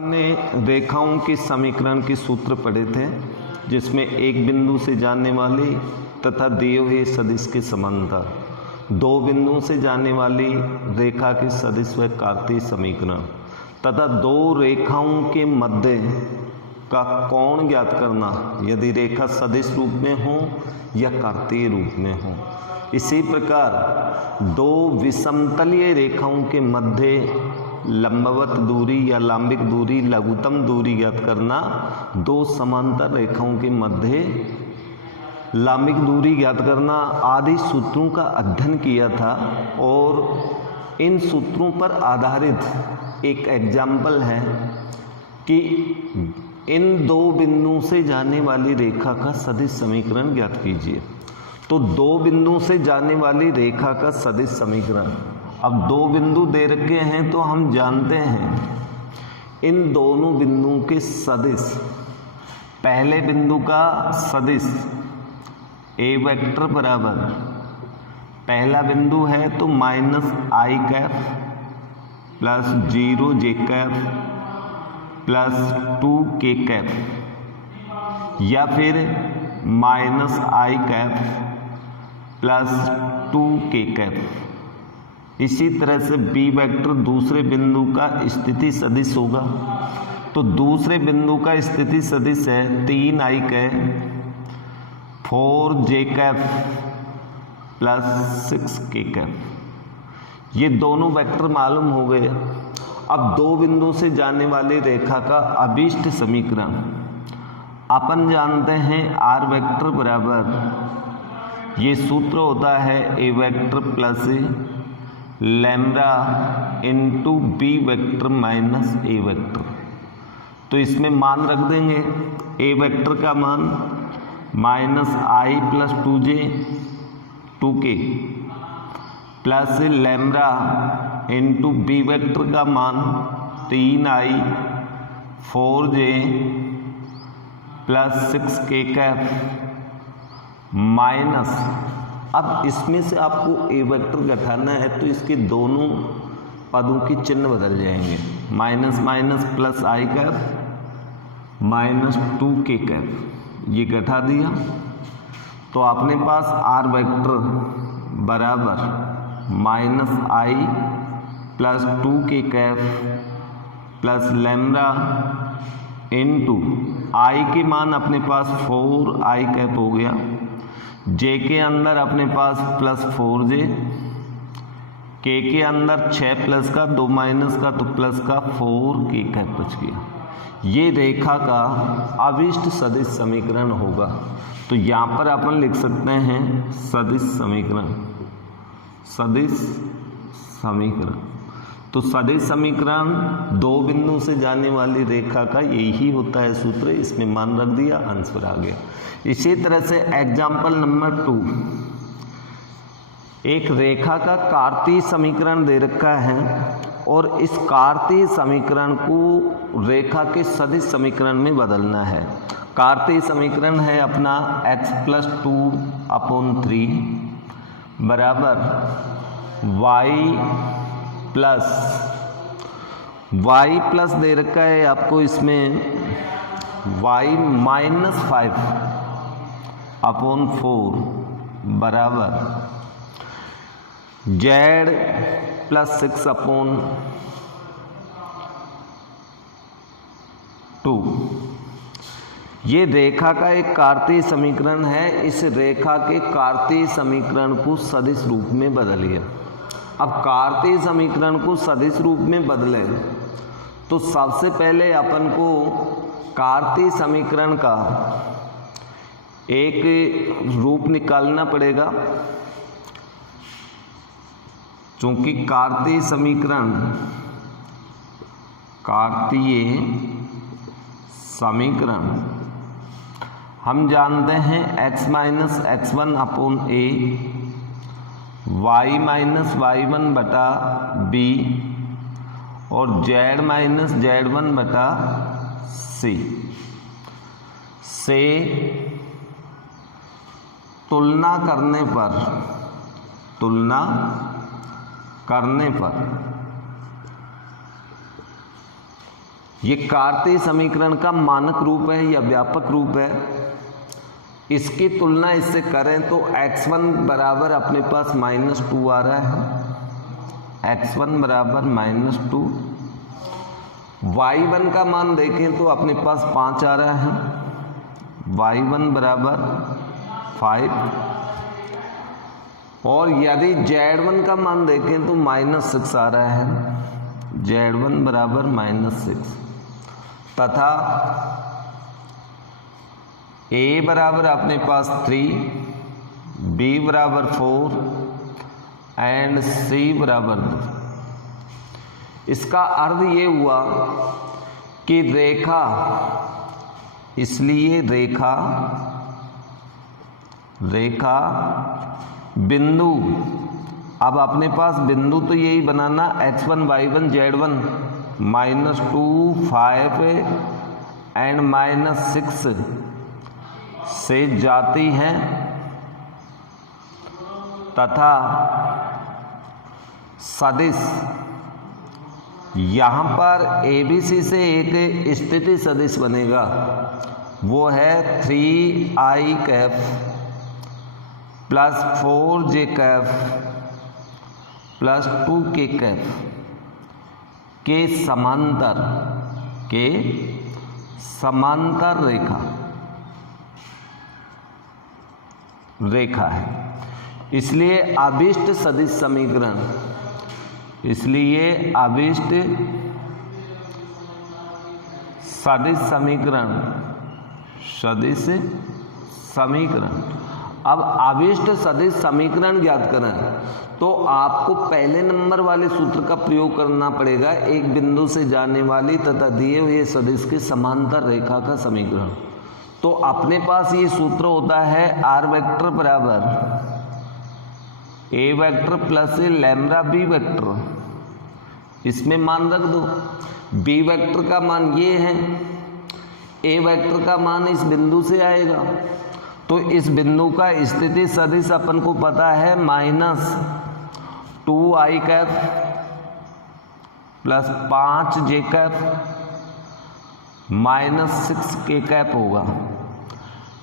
हमने रेखाओं के समीकरण के सूत्र पढ़े थे, जिसमें एक बिंदु से जाने वाली तथा दिए हुए सदिश के समांतर, दो बिंदुओं से जाने वाली रेखा के सदिश व कार्तीय समीकरण तथा दो रेखाओं के मध्य का कोण ज्ञात करना, यदि रेखा सदिश रूप में हो या कार्तीय रूप में हो। इसी प्रकार दो विषमतलीय रेखाओं के मध्य लंबवत दूरी या लंबिक दूरी, लघुत्तम दूरी ज्ञात करना, दो समांतर रेखाओं के मध्य लंबिक दूरी ज्ञात करना आदि सूत्रों का अध्ययन किया था। और इन सूत्रों पर आधारित एक एग्जाम्पल है कि इन दो बिंदुओं से जाने वाली रेखा का सदिश समीकरण ज्ञात कीजिए। तो दो बिंदुओं से जाने वाली रेखा का सदिश समीकरण, अब दो बिंदु दे रखे हैं तो हम जानते हैं इन दोनों बिंदुओं के सदिश। पहले बिंदु का सदिश ए वेक्टर बराबर, पहला बिंदु है तो माइनस आई कैप प्लस 0 जे कैप प्लस 2 के कैप, या फिर माइनस आई कैप प्लस 2 के कैप। इसी तरह से बी वेक्टर दूसरे बिंदु का स्थिति सदिश होगा। तो दूसरे बिंदु का स्थिति सदिश है 3 आई कैप 4 जे कैप प्लस 6 के कैप। ये दोनों वेक्टर मालूम हो गए। अब दो बिंदु से जाने वाली रेखा का अभीष्ट समीकरण अपन जानते हैं आर वेक्टर बराबर, ये सूत्र होता है A vector plus lambda into B vector minus A vector. तो इसमें मान रख देंगे, ए वेक्टर का मान minus I plus 2j 2k plus lambda into B vector का मान 3i 4j plus 6k cap minus, अब इसमें से आपको ए वेक्टर घटाना है तो इसके दोनों पदों के चिन्ह बदल जाएंगे, minus minus plus I cap minus 2k cap, ये घटा दिया तो अपने पास आर वेक्टर बराबर minus I plus 2k cap plus lambda into I के मान अपने पास 4 आई कैप हो गया, जे के अंदर अपने पास प्लस 4j, के अंदर 6 प्लस का 2 माइनस का तो प्लस का 4k कैप बच गया। ये रेखा का अभीष्ट सदिश समीकरण होगा। तो यहाँ पर अपन लिख सकते हैं सदिश समीकरण, सदिश समीकरण। तो सदिश समीकरण दो बिंदु से जाने वाली रेखा का यही होता है सूत्र, इसमें मान रख दिया, आंसर आ गया। इसी तरह से एग्जाम्पल नंबर 2, एक रेखा का कार्तीय समीकरण दे रखा है और इस कार्तीय समीकरण को रेखा के सदिश समीकरण में बदलना है। कार्तीय समीकरण है अपना x प्लस 2/3 बराबर y प्लस दे रखा है आपको इसमें y माइनस 5/4 बराबर z प्लस 6/2। ये रेखा का एक कार्तीय समीकरण है। इस रेखा के कार्तीय समीकरण को सदिश रूप में बदलिए। अब कार्तीय समीकरण को सदिश रूप में बदले तो सबसे पहले अपन को कार्तीय समीकरण का एक रूप निकालना पड़ेगा, चूंकि कार्तीय समीकरण हम जानते हैं x minus x1 upon a, y minus y1 बटा b और z माइनस z1 बटा c से तुलना करने पर ये कार्तीय समीकरण का मानक रूप है या व्यापक रूप है। इसकी तुलना इससे करें तो x1 बराबर अपने पास -2 आ रहा है, x1 बराबर -2। y1 का मान देखें तो अपने पास 5 आ रहा है, y1 बराबर 5। और यदि z1 का मान देखें तो -6 आ रहा है, z1 बराबर -6। तथा a बराबर अपने पास 3, b बराबर 4 एंड c बराबर 2। इसका अर्थ ये हुआ कि रेखा, इसलिए रेखा बिंदु, अब अपने पास बिंदु तो यही बनाना x1 y1 z1 -2 5 एंड -6 से जाती हैं तथा सदिश यहाँ पर ABC से एक स्थिति सदिश बनेगा, वो है 3i cap plus 4j cap plus 2k cap के समांतर रेखा है। इसलिए अभिष्ट सदिश समीकरण। अब अभिष्ट सदिश समीकरण ज्ञात करें तो आपको पहले नंबर वाले सूत्र का प्रयोग करना पड़ेगा, एक बिंदु से जाने वाली तथा दिए हुए सदिश के समांतर रेखा का समीकरण। तो अपने पास ये सूत्र होता है r वेक्टर बराबर a vector plus lambda b vector. इसमें मान रख दो, b वेक्टर का मान ये है, a वेक्टर का मान इस बिंदु से आएगा। तो इस बिंदु का स्थिति सदिश अपन को पता है -2i cap plus 5j cap -6k cap होगा,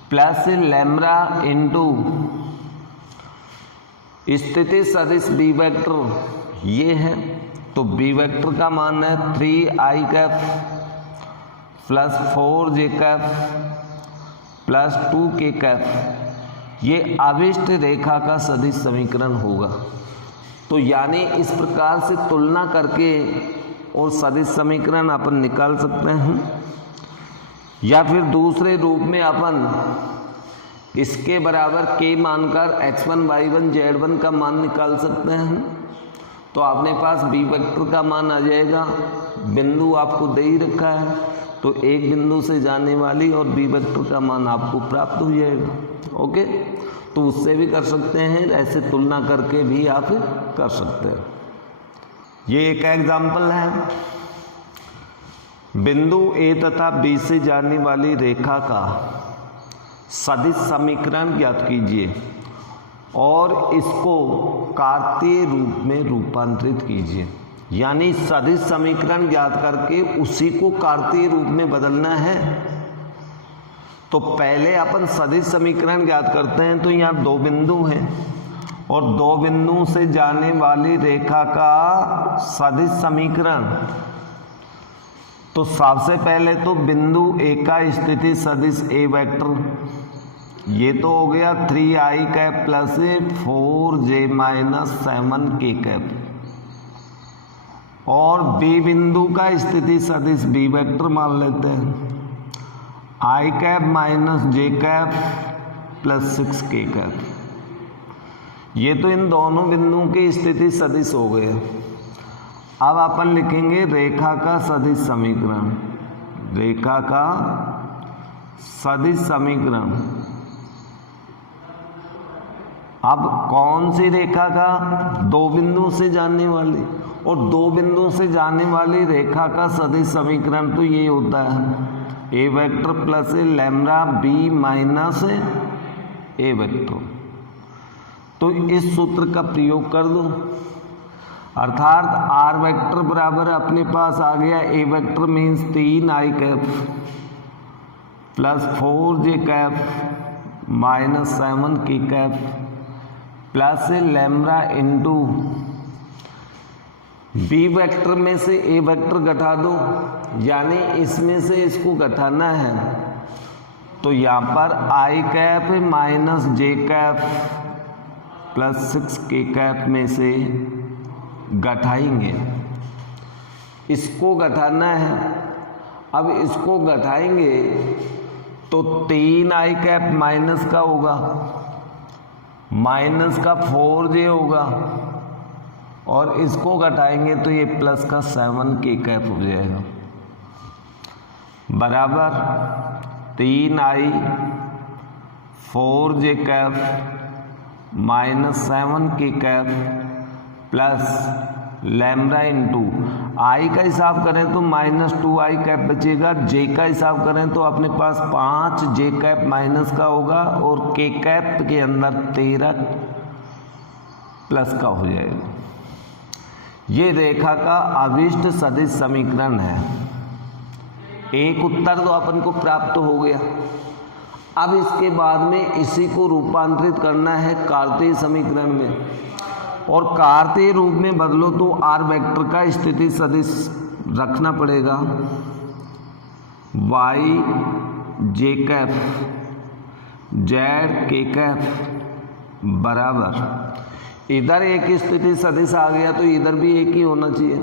प्लस लैम्ब्डा इंटू स्थिति सदिश बी वेक्टर ये है। तो बी वेक्टर का मान है 3i cap plus 4j cap plus 2k cap. ये अभिष्ट रेखा का सदिश समीकरण होगा। तो यानी इस प्रकार से तुलना करके और सदिश समीकरण अपन निकाल सकते हैं, या फिर दूसरे रूप में अपन इसके बराबर k मानकर x1 y1 z1 का मान निकाल सकते हैं। तो अपने पास b वेक्टर का मान आ जाएगा, बिंदु आपको दे ही रखा है, तो एक बिंदु से जाने वाली और b वेक्टर का मान आपको प्राप्त हो जाएगा। ओके, तो उससे भी कर सकते हैं, ऐसे तुलना करके भी आप कर सकते हैं। ये एक एग्जाम्पल है, बिंदु A तथा B से जाने वाली रेखा का सदिश समीकरण ज्ञात कीजिए और इसको कार्तीय रूप में रूपांतरित कीजिए। यानी सदिश समीकरण ज्ञात करके उसी को कार्तीय रूप में बदलना है। तो पहले अपन सदिश समीकरण ज्ञात करते हैं। तो यहाँ दो बिंदु हैं और दो बिंदु से जाने वाली रेखा का सदिश समीकरण। तो सबसे पहले तो बिंदु ए का स्थिति सदिश ए वेक्टर, ये तो हो गया 3i cap plus 4j minus 7k cap, और बी बिंदु का स्थिति सदिश बी वेक्टर मान लेते हैं, i cap minus j cap plus 6k cap. ये तो इन दोनों बिंदुओं की स्थिति सदिश हो गए। अब अपन लिखेंगे रेखा का सदिश समीकरण। रेखा का सदिश समीकरण। अब कौन सी रेखा का? दो बिंदुओं से जाने वाली, और दो बिंदुओं से जाने वाली रेखा का सदिश समीकरण तो ये होता है A vector plus lambda B minus A vector. तो इस सूत्र का प्रयोग कर दो। अर्थात आर वेक्टर बराबर अपने पास आ गया A vector means 3i cap plus 4j cap minus 7k cap plus lambda into B vector में से ए वेक्टर घटा दो, यानी इसमें से इसको घटाना है तो यहाँ पर आई कैप माइनस जे कैप प्लस 6k कैप में से घटाएंगे, इसको घटाना है। अब इसको घटाएंगे तो 3i कैप माइनस का होगा, माइनस का 4j होगा और इसको घटाएंगे तो ये प्लस का 7k कैप हो जाएगा बराबर 3i 4j cap minus 7k cap plus lambda into I का हिसाब करें तो माइनस 2i कैप बचेगा, जे का हिसाब करें तो अपने पास 5j कैप माइनस का होगा और k कैप के अंदर 13 प्लस का हो जाएगा। ये रेखा का अभिष्ट सदिश समीकरण है। एक उत्तर तो अपन को प्राप्त हो गया। अब इसके बाद में इसी को रूपांतरित करना है कार्तीय समीकरण में, और कार्तीय रूप में बदलो तो आर वेक्टर का स्थिति सदिश रखना पड़ेगा y j cap z k cap बराबर, इधर एक स्थिति सदिश आ गया तो इधर भी एक ही होना चाहिए।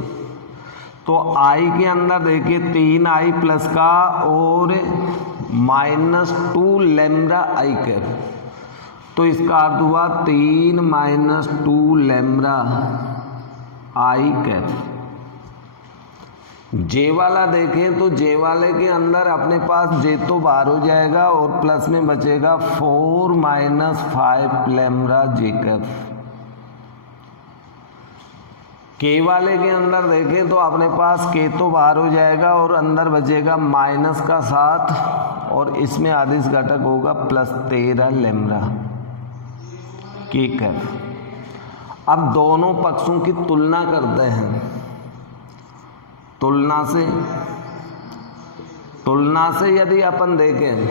तो i के अंदर देखिए 3i प्लस का और माइनस 2 लैम्ब्डा आई कैप, तो इसका अर्थ हुआ 3 माइनस 2 लैम्ब्डा आई कैप। जे वाला देखें तो जे वाले के अंदर अपने पास जे तो बाहर हो जाएगा और प्लस में बचेगा 4 माइनस 5 लैम्ब्डा जे कैप। के वाले के अंदर देखें तो अपने पास के तो बाहर हो जाएगा और अंदर बचेगा माइनस का 7 और इसमें आदिश घटक होगा प्लस 13 लैम्ब्डा के कैप। अब दोनों पक्षों की तुलना करते हैं। तुलना से यदि अपन देखें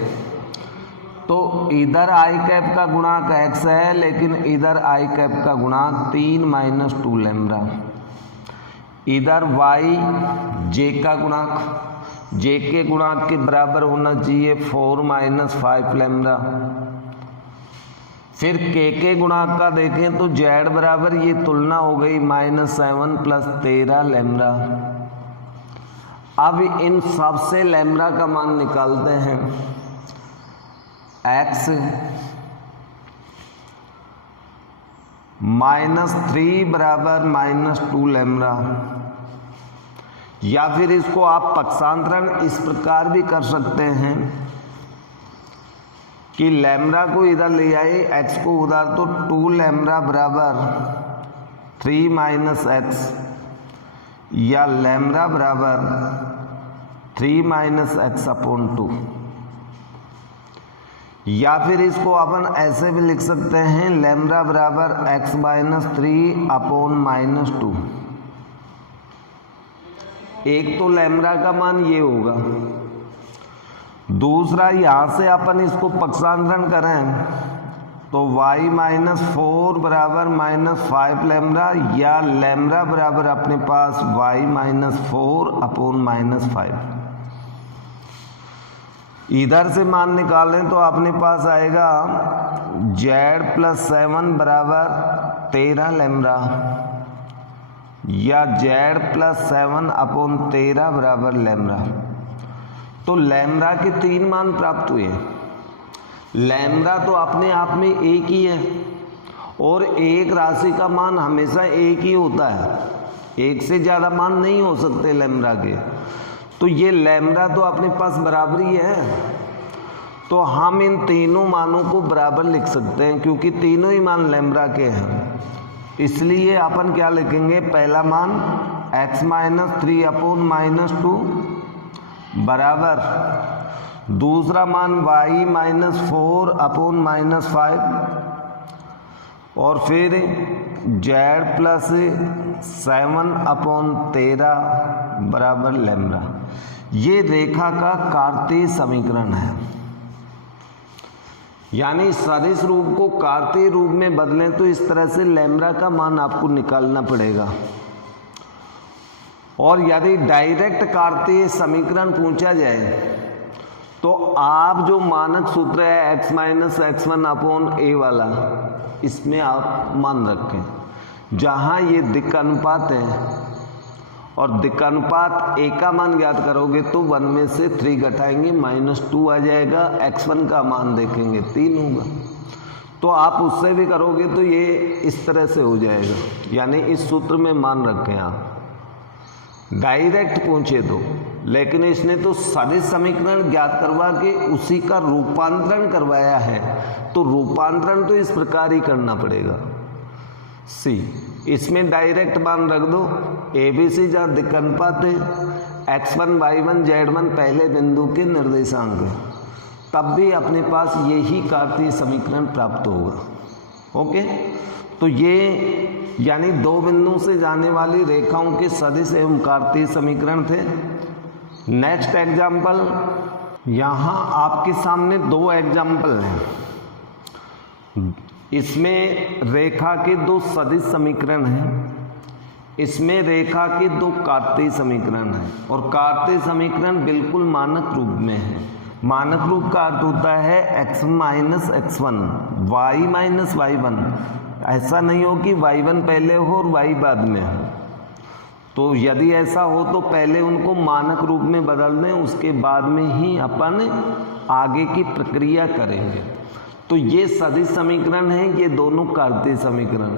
तो इधर आई कैप का गुणांक x है, लेकिन इधर आई कैप का गुणांक 3 माइनस 2 लैम्ब्डा। इधर y जे का गुणांक जे के गुणांक के बराबर होना चाहिए 4 माइनस 5 लैम्ब्डा। फिर के गुणांक का देखें तो z बराबर, ये तुलना हो गई माइनस 7 प्लस 13 लैम्ब्डा। अब इन सब से लैम्ब्डा का मान निकालते हैं। x माइनस 3 बराबर माइनस 2 लैम्ब्डा, या फिर इसको आप पक्षांतरण इस प्रकार भी कर सकते हैं कि लैम्ब्डा को इधर ले आए, x को उधर, तो 2 लैम्ब्डा बराबर 3 माइनस x, या लैम्ब्डा बराबर 3 माइनस x अपॉन 2। या फिर इसको अपन ऐसे भी लिख सकते हैं लैम्ब्डा बराबर x माइनस 3 अपॉन माइनस 2। एक तो लैम्ब्डा का मान ये होगा, दूसरा यहां से अपन इसको पक्षांतरण करें तो y माइनस 4 बराबर माइनस 5 लैम्ब्डा, या लैम्ब्डा बराबर अपने पास y माइनस 4 अपॉन माइनस 5। इधर से मान निकालें तो अपने पास आएगा z प्लस 7 बराबर 13 लैम्ब्डा, या z प्लस 7 अपॉन 13 बराबर लैम्ब्डा। तो लैम्ब्डा के 3 मान प्राप्त हुए। लैम्ब्डा तो अपने आप में एक ही है और एक राशि का मान हमेशा एक ही होता है, एक से ज़्यादा मान नहीं हो सकते लैम्ब्डा के। तो ये लैम्ब्डा तो अपने पास बराबरी है, तो हम इन तीनों मानों को बराबर लिख सकते हैं क्योंकि तीनों ही मान लैम्ब्डा के हैं। इसलिए अपन क्या लिखेंगे, पहला मान x माइनस 3 अपॉन माइनस 2 बराबर, दूसरा मान y माइनस 4 अपॉन माइनस 5, और फिर z प्लस 7/13 बराबर लैम्ब्डा। ये रेखा का कार्तीय समीकरण है। यानी सदिश रूप को कार्तीय रूप में बदलें तो इस तरह से लैम्ब्डा का मान आपको निकालना पड़ेगा। और यदि डायरेक्ट कार्तीय समीकरण पूछा जाए तो आप जो मानक सूत्र है x माइनस x1/a वाला, इसमें आप मान रखें। जहाँ ये दिक् अनुपात है और दिक् अनुपात a का मान ज्ञात करोगे तो 1 में से 3 घटाएंगे -2 आ जाएगा। x1 का मान देखेंगे 3 होगा। तो आप उससे भी करोगे तो ये इस तरह से हो जाएगा। यानी इस सूत्र में मान रखें आप, डायरेक्ट पूछे तो। लेकिन इसने तो सदिश समीकरण ज्ञात करवा के उसी का रूपांतरण करवाया है, तो रूपांतरण तो इस प्रकार ही करना पड़ेगा। सी, इसमें डायरेक्ट मान रख दो। ABC जहाँ दिक् अनुपात है, x1 y1 z1 पहले बिंदु के निर्देशांक है, तब भी अपने पास यही कार्तीय समीकरण प्राप्त होगा। ओके, तो ये यानी दो बिंदु से जाने वाली रेखाओं के सदिश एवं कार्तीय समीकरण थे। नेक्स्ट एग्जाम्पल, यहाँ आपके सामने 2 एग्जाम्पल हैं। इसमें रेखा के 2 सदिश समीकरण हैं, इसमें रेखा के 2 कार्तीय समीकरण हैं। और कार्तीय समीकरण बिल्कुल मानक रूप में है। मानक रूप का अर्थ होता है x minus x1, y minus y1। ऐसा नहीं हो कि y1 पहले हो और y बाद में हो। तो यदि ऐसा हो तो पहले उनको मानक रूप में बदल दें, उसके बाद में ही अपन आगे की प्रक्रिया करेंगे। तो ये सदिश समीकरण है, ये दोनों कार्तीय समीकरण।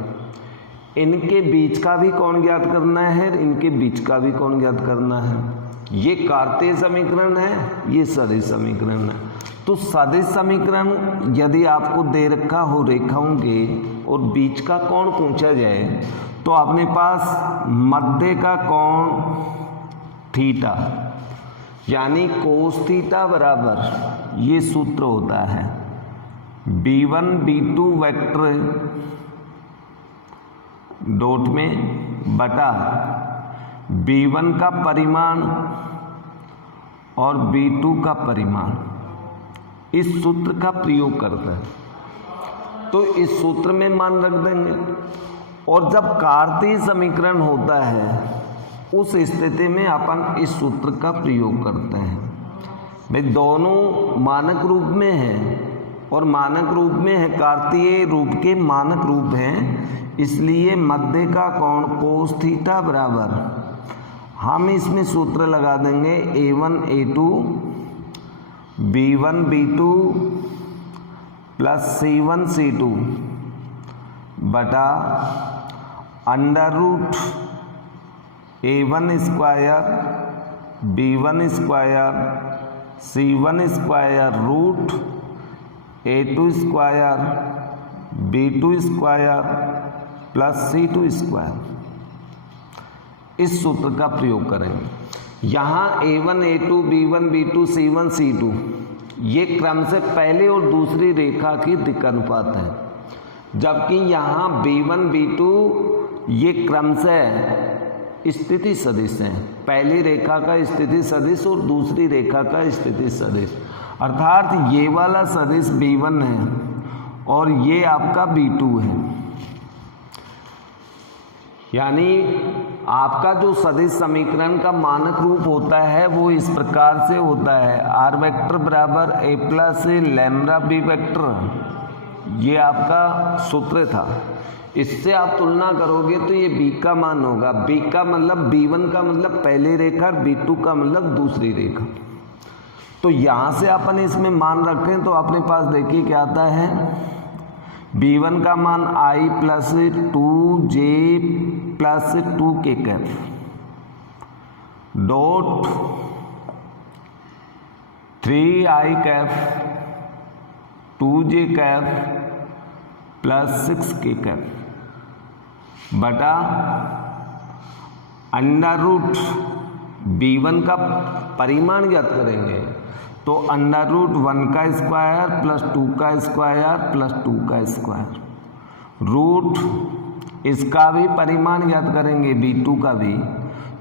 इनके बीच का भी कोण ज्ञात करना है, इनके बीच का भी कोण ज्ञात करना है। ये कार्तीय समीकरण है, ये सदिश समीकरण है। तो सदिश समीकरण यदि आपको दे रखा हो रेखाओं के और बीच का कोण पूछा जाए तो अपने पास मध्य का कोण थीटा, यानी कोस थीटा बराबर ये सूत्र होता है b1 b2 वेक्टर डॉट में बटा b1 का परिमाण और b2 का परिमाण। इस सूत्र का प्रयोग करते हैं तो इस सूत्र में मान रख देंगे। और जब कार्तीय समीकरण होता है उस स्थिति में अपन इस सूत्र का प्रयोग करते हैं। भाई दोनों मानक रूप में है और मानक रूप में है, कार्तीय रूप के मानक रूप हैं, इसलिए मध्य का कोण कोस थीटा बराबर हम इसमें सूत्र लगा देंगे a1 a2 b1 b2 plus c1 c2 बटा under root a1 square b1 square c1 square root a2 square b2 square plus c2 square. इस सूत्र का प्रयोग करेंगे। यहाँ a1 a2 b1 b2 c1 c2 ये क्रम से पहले और दूसरी रेखा की दिक् अनुपात है, जबकि यहाँ b1 b2 ये क्रम से स्थिति सदिश हैं। पहली रेखा का स्थिति सदिश और दूसरी रेखा का स्थिति सदिश, अर्थात ये वाला सदिश b1 है और ये आपका b2 है। यानी आपका जो सदिश समीकरण का मानक रूप होता है वो इस प्रकार से होता है r वेक्टर बराबर a plus lambda b vector. ये आपका सूत्र था। इससे आप तुलना करोगे तो ये b का मान होगा। b का मतलब b1 का मतलब पहली रेखा, b2 का मतलब दूसरी रेखा। तो यहाँ से अपन इसमें मान रखें तो अपने पास देखिए क्या आता है, b1 का मान i plus 2j plus 2k cap dot 3i cap 2j cap plus 6k cap बटा अंडर रूट b1 का परिमाण ज्ञात करेंगे तो अंडर रूट 1 का स्क्वायर प्लस 2 का स्क्वायर प्लस 2 का स्क्वायर रूट इसका भी परिमाण ज्ञात करेंगे b2 का भी,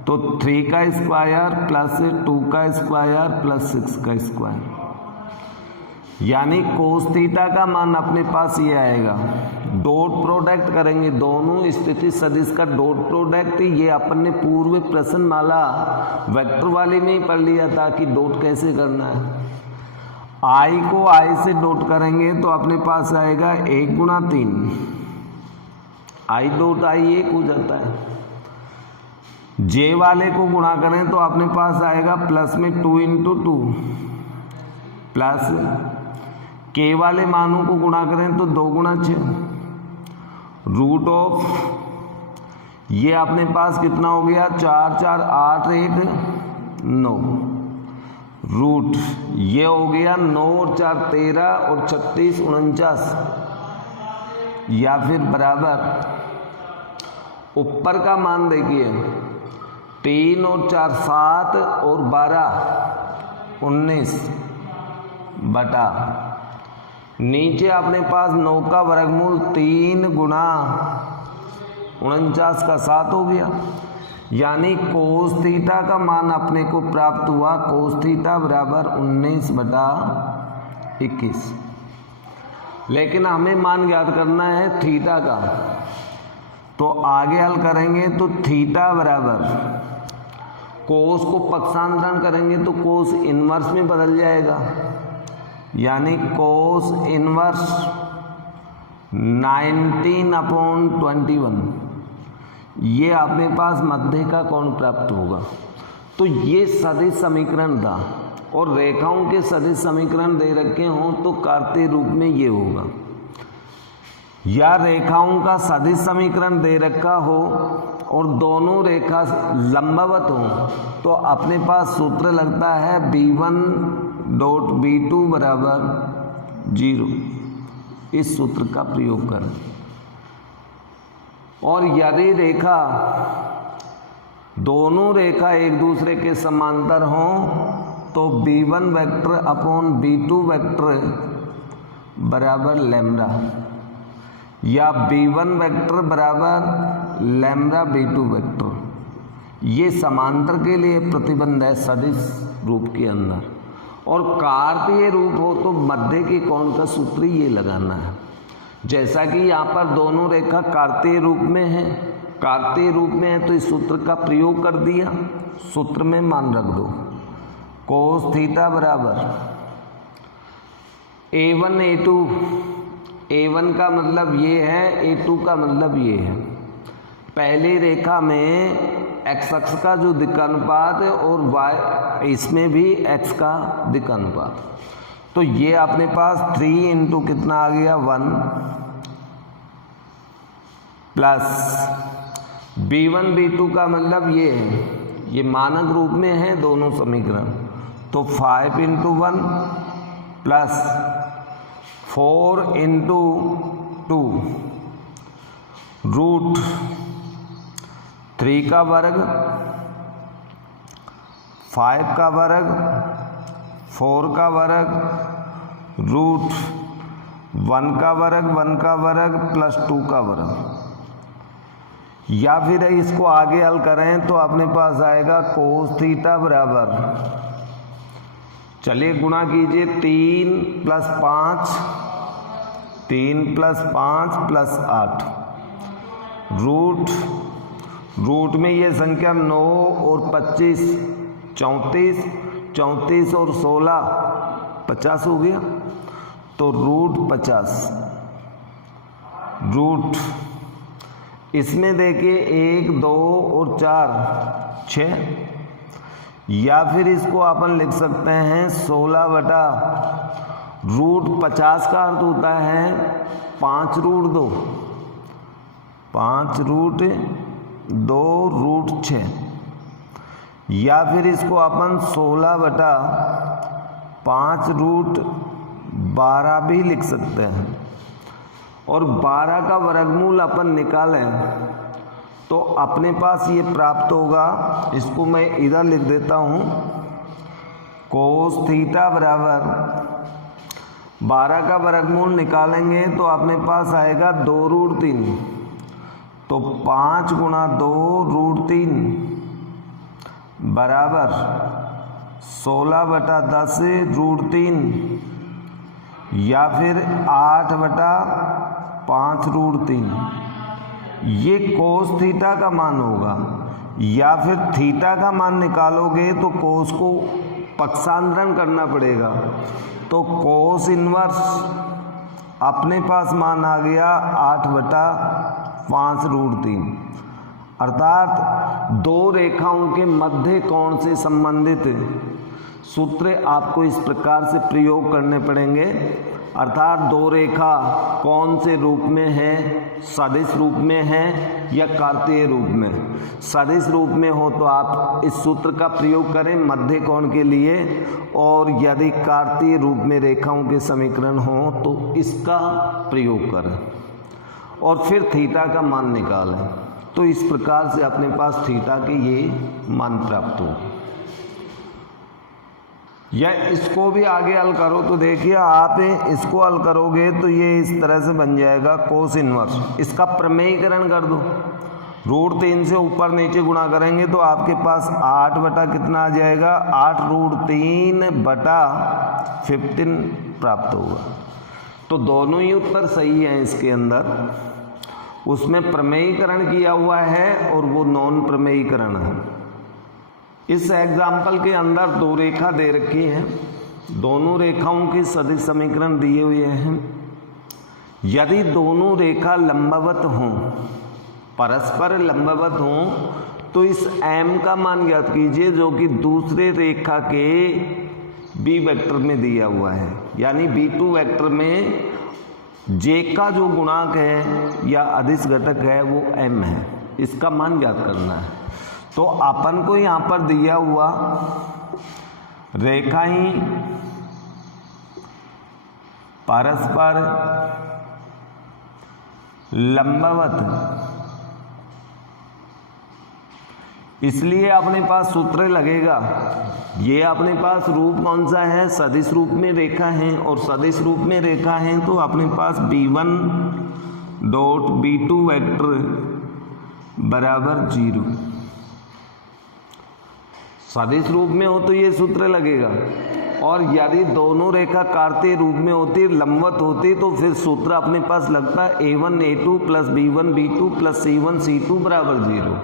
तो 3 का स्क्वायर प्लस 2 का स्क्वायर प्लस 6 का स्क्वायर, यानी कोस थीटा का मान अपने पास ये आएगा। डॉट प्रोडक्ट करेंगे, दोनों स्थिति सदिश का डॉट प्रोडक्ट, ये अपन ने पूर्व प्रश्न माला वेक्टर वाले में ही पढ़ लिया था कि डॉट कैसे करना है। आई को आई से डॉट करेंगे तो अपने पास आएगा 1 गुणा 3, आई डॉट आई 1 हो जाता है। जे वाले को गुणा करें तो अपने पास आएगा प्लस में 2 इंटू 2 प्लस के वाले मानों को गुणा करें तो 2 गुणा 6 रूट ऑफ ये अपने पास कितना हो गया 4 4 8 1 9 रूट ये हो गया 9 और 4 13 और 36 49 या फिर बराबर ऊपर का मान देखिए 3 और 4 7 और 12 19 बटा नीचे अपने पास 9 का वर्गमूल 3 गुणा 49 का 7 हो गया, यानी कोस थीटा का मान अपने को प्राप्त हुआ कोस थीटा बराबर 19 बटा 21। लेकिन हमें मान ज्ञात करना है थीटा का, तो आगे हल करेंगे तो थीटा बराबर कोस को पक्षांतरण करेंगे तो कोस इनवर्स में बदल जाएगा, यानी कोस इनवर्स 19/21 ये अपने पास मध्य का कोण प्राप्त होगा। तो ये सदिश समीकरण था, और रेखाओं के सदिश समीकरण दे रखे हों तो कार्तीय रूप में ये होगा, या रेखाओं का सदिश समीकरण दे रखा हो और दोनों रेखा लंबवत हो तो अपने पास सूत्र लगता है b1.b2 बराबर 0। इस सूत्र का प्रयोग करें। और यदि रेखा दोनों रेखा एक दूसरे के समांतर हों तो b1 vector upon b2 vector बराबर लैम्ब्डा, या b1 वेक्टर बराबर लैम्ब्डा b2 वेक्टर, ये समांतर के लिए प्रतिबंध है सदिश रूप के अंदर। और कार्तीय रूप हो तो मध्य के कोण का सूत्र ये लगाना है। जैसा कि यहाँ पर दोनों रेखा कार्तीय रूप में है, कार्तीय रूप में है तो इस सूत्र का प्रयोग कर दिया, सूत्र में मान रख दो कोस थीटा बराबर a1 a2, a1 का मतलब ये है, a2 का मतलब ये है। पहली रेखा में x अक्ष का जो दिक्कनुपात है और y इसमें भी x का दिक्कनुपात, तो ये अपने पास 3 इंटू कितना आ गया 1 प्लस b1 b2 का मतलब ये है, ये मानक रूप में है दोनों समीकरण, तो 5 इंटू 1 प्लस 4 इंटू 2 रूट 3 का वर्ग 5 का वर्ग 4 का वर्ग रूट 1 का वर्ग प्लस 2 का वर्ग, या फिर इसको आगे हल करें तो अपने पास आएगा कोस थीटा बराबर, चलिए गुणा कीजिए 3 प्लस 5 प्लस 8 रूट में ये संख्या 9 और 25 34 और 16 50 हो गया, तो रूट 50 रूट इसमें देखिए 1 2 और 4 6, या फिर इसको अपन लिख सकते हैं 16 बटा रूट 50 का अर्थ होता है 5 रूट 2 5 रूट 2 रूट 6, या फिर इसको अपन 16 बटा 5 रूट 12 भी लिख सकते हैं। और 12 का वर्गमूल अपन निकालें तो अपने पास ये प्राप्त होगा, इसको मैं इधर लिख देता हूँ, कोस थीटा बराबर 12 का वर्गमूल निकालेंगे तो अपने पास आएगा 2 रूट 3, तो 5 गुणा 2 √3 बराबर 16/10 √3 या फिर 8/5 √3। ये कोस थीटा का मान होगा, या फिर थीटा का मान निकालोगे तो कोस को पक्षांतरण करना पड़ेगा। तो कोस इन्वर्स अपने पास मान आ गया 8/5 √3। अर्थात दो रेखाओं के मध्य कोण से संबंधित सूत्र आपको इस प्रकार से प्रयोग करने पड़ेंगे। अर्थात दो रेखा कौन से रूप में है, सदिश रूप में है या कार्तीय रूप में। सदिश रूप में हो तो आप इस सूत्र का प्रयोग करें मध्य कोण के लिए, और यदि कार्तीय रूप में रेखाओं के समीकरण हो तो इसका प्रयोग करें और फिर थीटा का मान निकालें। तो इस प्रकार से अपने पास थीटा के ये मान प्राप्त हो। या इसको भी आगे हल करो तो देखिए, आप इसको हल करोगे तो ये इस तरह से बन जाएगा कोस इन्वर्स। इसका प्रमेयीकरण कर दो, √3 से ऊपर नीचे गुणा करेंगे तो आपके पास 8 बटा कितना आ जाएगा, 8 √3/15 प्राप्त होगा। तो दोनों ही उत्तर सही हैं इसके अंदर। उसमें प्रमेयीकरण किया हुआ है और वो नॉन प्रमेयीकरण है। इस एग्जाम्पल के अंदर दो रेखा दे रखी हैं, दोनों रेखाओं की सदिश समीकरण दिए हुए हैं। यदि दोनों रेखा लंबवत हों, परस्पर लंबवत हों, तो इस m का मान ज्ञात कीजिए जो कि दूसरे रेखा के b वेक्टर में दिया हुआ है। यानी b2 वेक्टर में j का जो गुणांक है या अदिश घटक है वो m है, इसका मान ज्ञात करना है। तो अपन को यहाँ पर दिया हुआ रेखाएं परस्पर लंबवत, इसलिए अपने पास सूत्र लगेगा। ये अपने पास रूप कौन सा है, सदिश रूप में रेखा है, और सदिश रूप में रेखा है तो अपने पास b1.b2 वेक्टर बराबर 0। सदिश रूप में हो तो ये सूत्र लगेगा, और यदि दोनों रेखा कार्तीय रूप में होती, लंबवत होती, तो फिर सूत्र अपने पास लगता है a1a2 + b1b2 + c1c2 बराबर 0।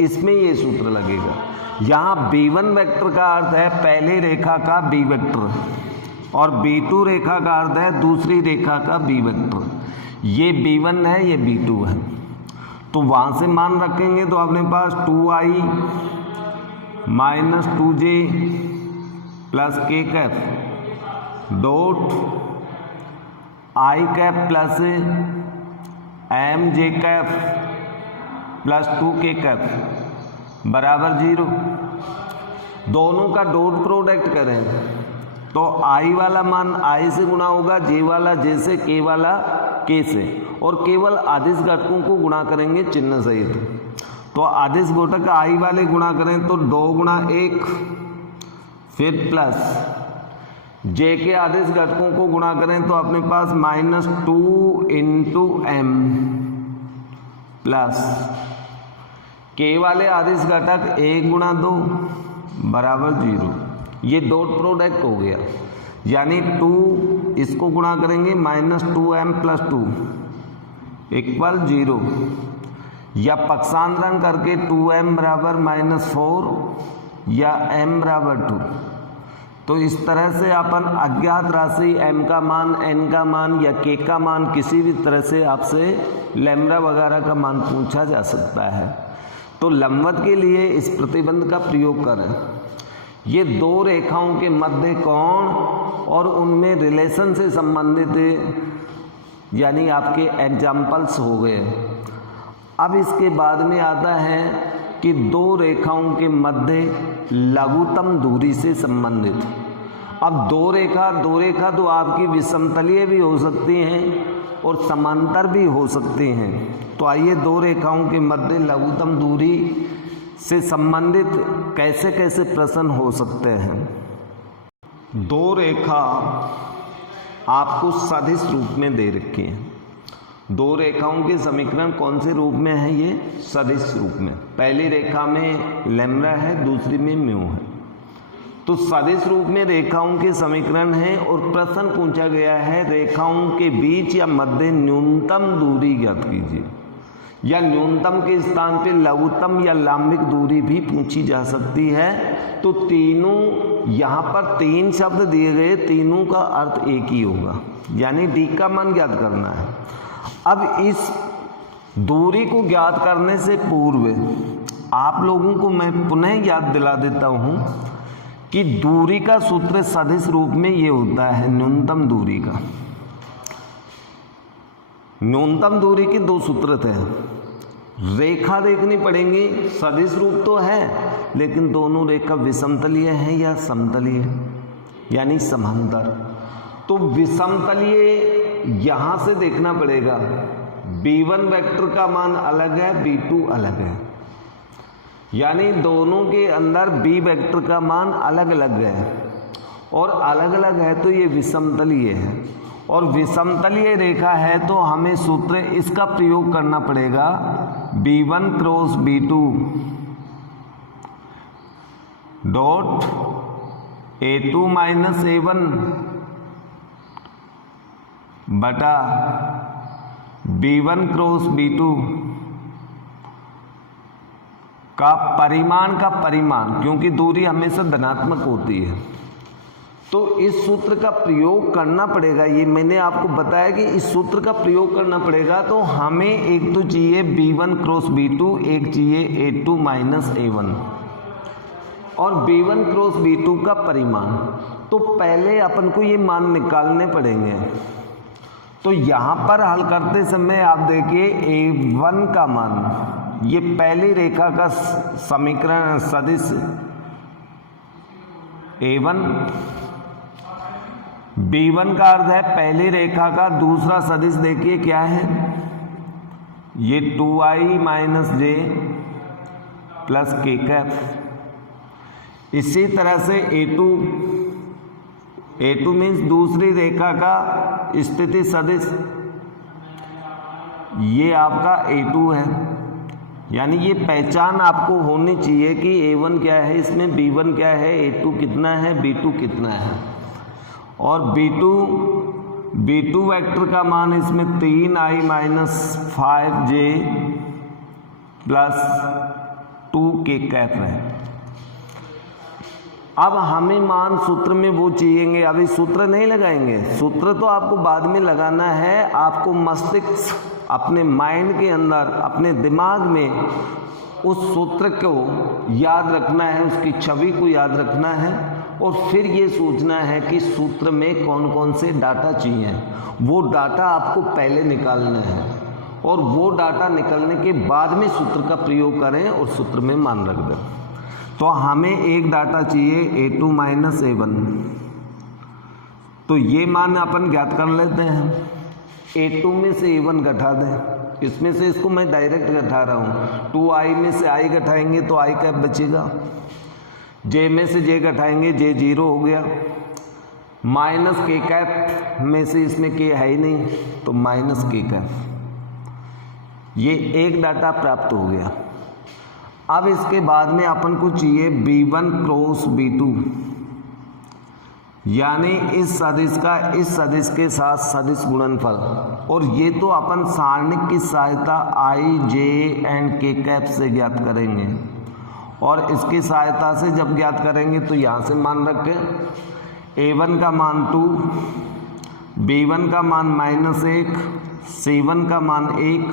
इसमें ये सूत्र लगेगा। यहाँ b1 वेक्टर का अर्थ है पहले रेखा का b वेक्टर, और b2 रेखा का अर्थ है दूसरी रेखा का b वेक्टर। ये b1 है, ये b2 है। तो वहाँ से मान रखेंगे तो अपने पास 2i - 2j + k cap dot i cap plus mj cap plus 2k cap बराबर 0। दोनों का डॉट प्रोडक्ट करें तो i वाला मान i से गुणा होगा, j वाला j से, k वाला k से, और केवल अदिश घटकों को गुणा करेंगे चिन्ह सहित। तो अदिश घटक i वाले गुणा करें तो 2 गुणा 1, फिर प्लस j के अदिश घटकों को गुणा करें तो अपने पास -2 × m प्लस k वाले अदिश घटक 1 गुणा 2 बराबर 0। ये डॉट प्रोडक्ट हो गया, यानी 2 इसको गुणा करेंगे -2m + 2 = 0, या पक्षांतरण करके 2m बराबर -4 या m बराबर 2। तो इस तरह से अपन अज्ञात राशि m का मान, n का मान या k का मान, किसी भी तरह से आपसे लैम्ब्डा वगैरह का मान पूछा जा सकता है। तो लंबवत के लिए इस प्रतिबंध का प्रयोग करें। ये दो रेखाओं के मध्य कोण और उनमें रिलेशन से संबंधित यानी आपके एग्जाम्पल्स हो गए। अब इसके बाद में आता है कि दो रेखाओं के मध्य लघुत्तम दूरी से संबंधित। अब दो रेखा तो आपकी विषमतलीय भी हो सकती हैं और समांतर भी हो सकती हैं। तो आइए दो रेखाओं के मध्य लघुत्तम दूरी से संबंधित कैसे कैसे प्रश्न हो सकते हैं। दो रेखा आपको सदिश रूप में दे रखी है, दो रेखाओं के समीकरण कौन से रूप में है? ये सदिश रूप में। पहली रेखा में लैम्ब्डा है, दूसरी में म्यू है। तो सदिश रूप में रेखाओं के समीकरण है और प्रश्न पूछा गया है रेखाओं के बीच या मध्य न्यूनतम दूरी ज्ञात कीजिए, या न्यूनतम के स्थान पे लघुत्तम या लांबिक दूरी भी पूछी जा सकती है। तो तीनों यहाँ पर तीन शब्द दिए गए, तीनों का अर्थ एक ही होगा, यानी डी का मान ज्ञात करना है। अब इस दूरी को ज्ञात करने से पूर्व आप लोगों को मैं पुनः याद दिला देता हूँ कि दूरी का सूत्र सदिश रूप में ये होता है न्यूनतम दूरी का। न्यूनतम दूरी के दो सूत्र थे। रेखा देखनी पड़ेंगी, सदिश रूप तो है लेकिन दोनों रेखा विषमतलीय है या समतलीय, यानी समांतर। तो विषमतलीय यहां से देखना पड़ेगा। b1 वेक्टर का मान अलग है, b2 अलग है, यानी दोनों के अंदर b वेक्टर का मान अलग अलग है, और अलग अलग है तो ये विषमतलीय है। और विषमतलीय रेखा है तो हमें सूत्र इसका प्रयोग करना पड़ेगा, b1 cross b2 dot a2 minus a1 बटा b1 क्रॉस b2 का परिमाण, क्योंकि दूरी हमेशा धनात्मक होती है तो इस सूत्र का प्रयोग करना पड़ेगा। ये मैंने आपको बताया कि इस सूत्र का प्रयोग करना पड़ेगा। तो हमें एक तो चाहिए b1 क्रॉस b2, एक चाहिए a2 माइनस a1, और b1 क्रॉस b2 का परिमाण। तो पहले अपन को ये मान निकालने पड़ेंगे। तो यहाँ पर हल करते समय आप देखिए a1 का मान, ये पहली रेखा का समीकरण सदिश a1, b1 का अर्थ है पहली रेखा का दूसरा सदिश देखिए क्या है, ये 2i माइनस जे प्लस के कैप। इसी तरह से a2 मीन्स दूसरी रेखा का स्थिति सदिश, ये आपका a2 है, यानी ये पहचान आपको होनी चाहिए कि a1 क्या है, इसमें b1 क्या है, a2 कितना है, b2 कितना है। और b2 वेक्टर का मान इसमें 3i minus 5j plus 2k cap है। अब हमें मान सूत्र में वो चाहिए, अभी सूत्र नहीं लगाएंगे, सूत्र तो आपको बाद में लगाना है। आपको मस्तिष्क अपने माइंड के अंदर, अपने दिमाग में उस सूत्र को याद रखना है, उसकी छवि को याद रखना है, और फिर ये सोचना है कि सूत्र में कौन कौन से डाटा चाहिए। वो डाटा आपको पहले निकालना है, और वो डाटा निकलने के बाद में सूत्र का प्रयोग करें और सूत्र में मान रख दें। तो हमें एक डाटा चाहिए a2 माइनस a1, तो ये मान अपन ज्ञात कर लेते हैं। a2 में से a1 घटा दें, इसमें से इसको मैं डायरेक्ट घटा रहा हूँ। 2i में से i घटाएंगे तो i कैप बचेगा, j में से j घटाएंगे j 0 हो गया, माइनस k कैप में से इसमें k है ही नहीं तो माइनस k कैप। ये एक डाटा प्राप्त हो गया। अब इसके बाद में अपन को चाहिए b1 क्रॉस b2, यानी इस सदिश का इस सदिश के साथ सदिश गुणनफल। और ये तो अपन सारणिक की सहायता i, j and k cap से ज्ञात करेंगे, और इसकी सहायता से जब ज्ञात करेंगे तो यहाँ से मान रखें। a1 का मान 2, b1 का मान -1, c1 का मान 1,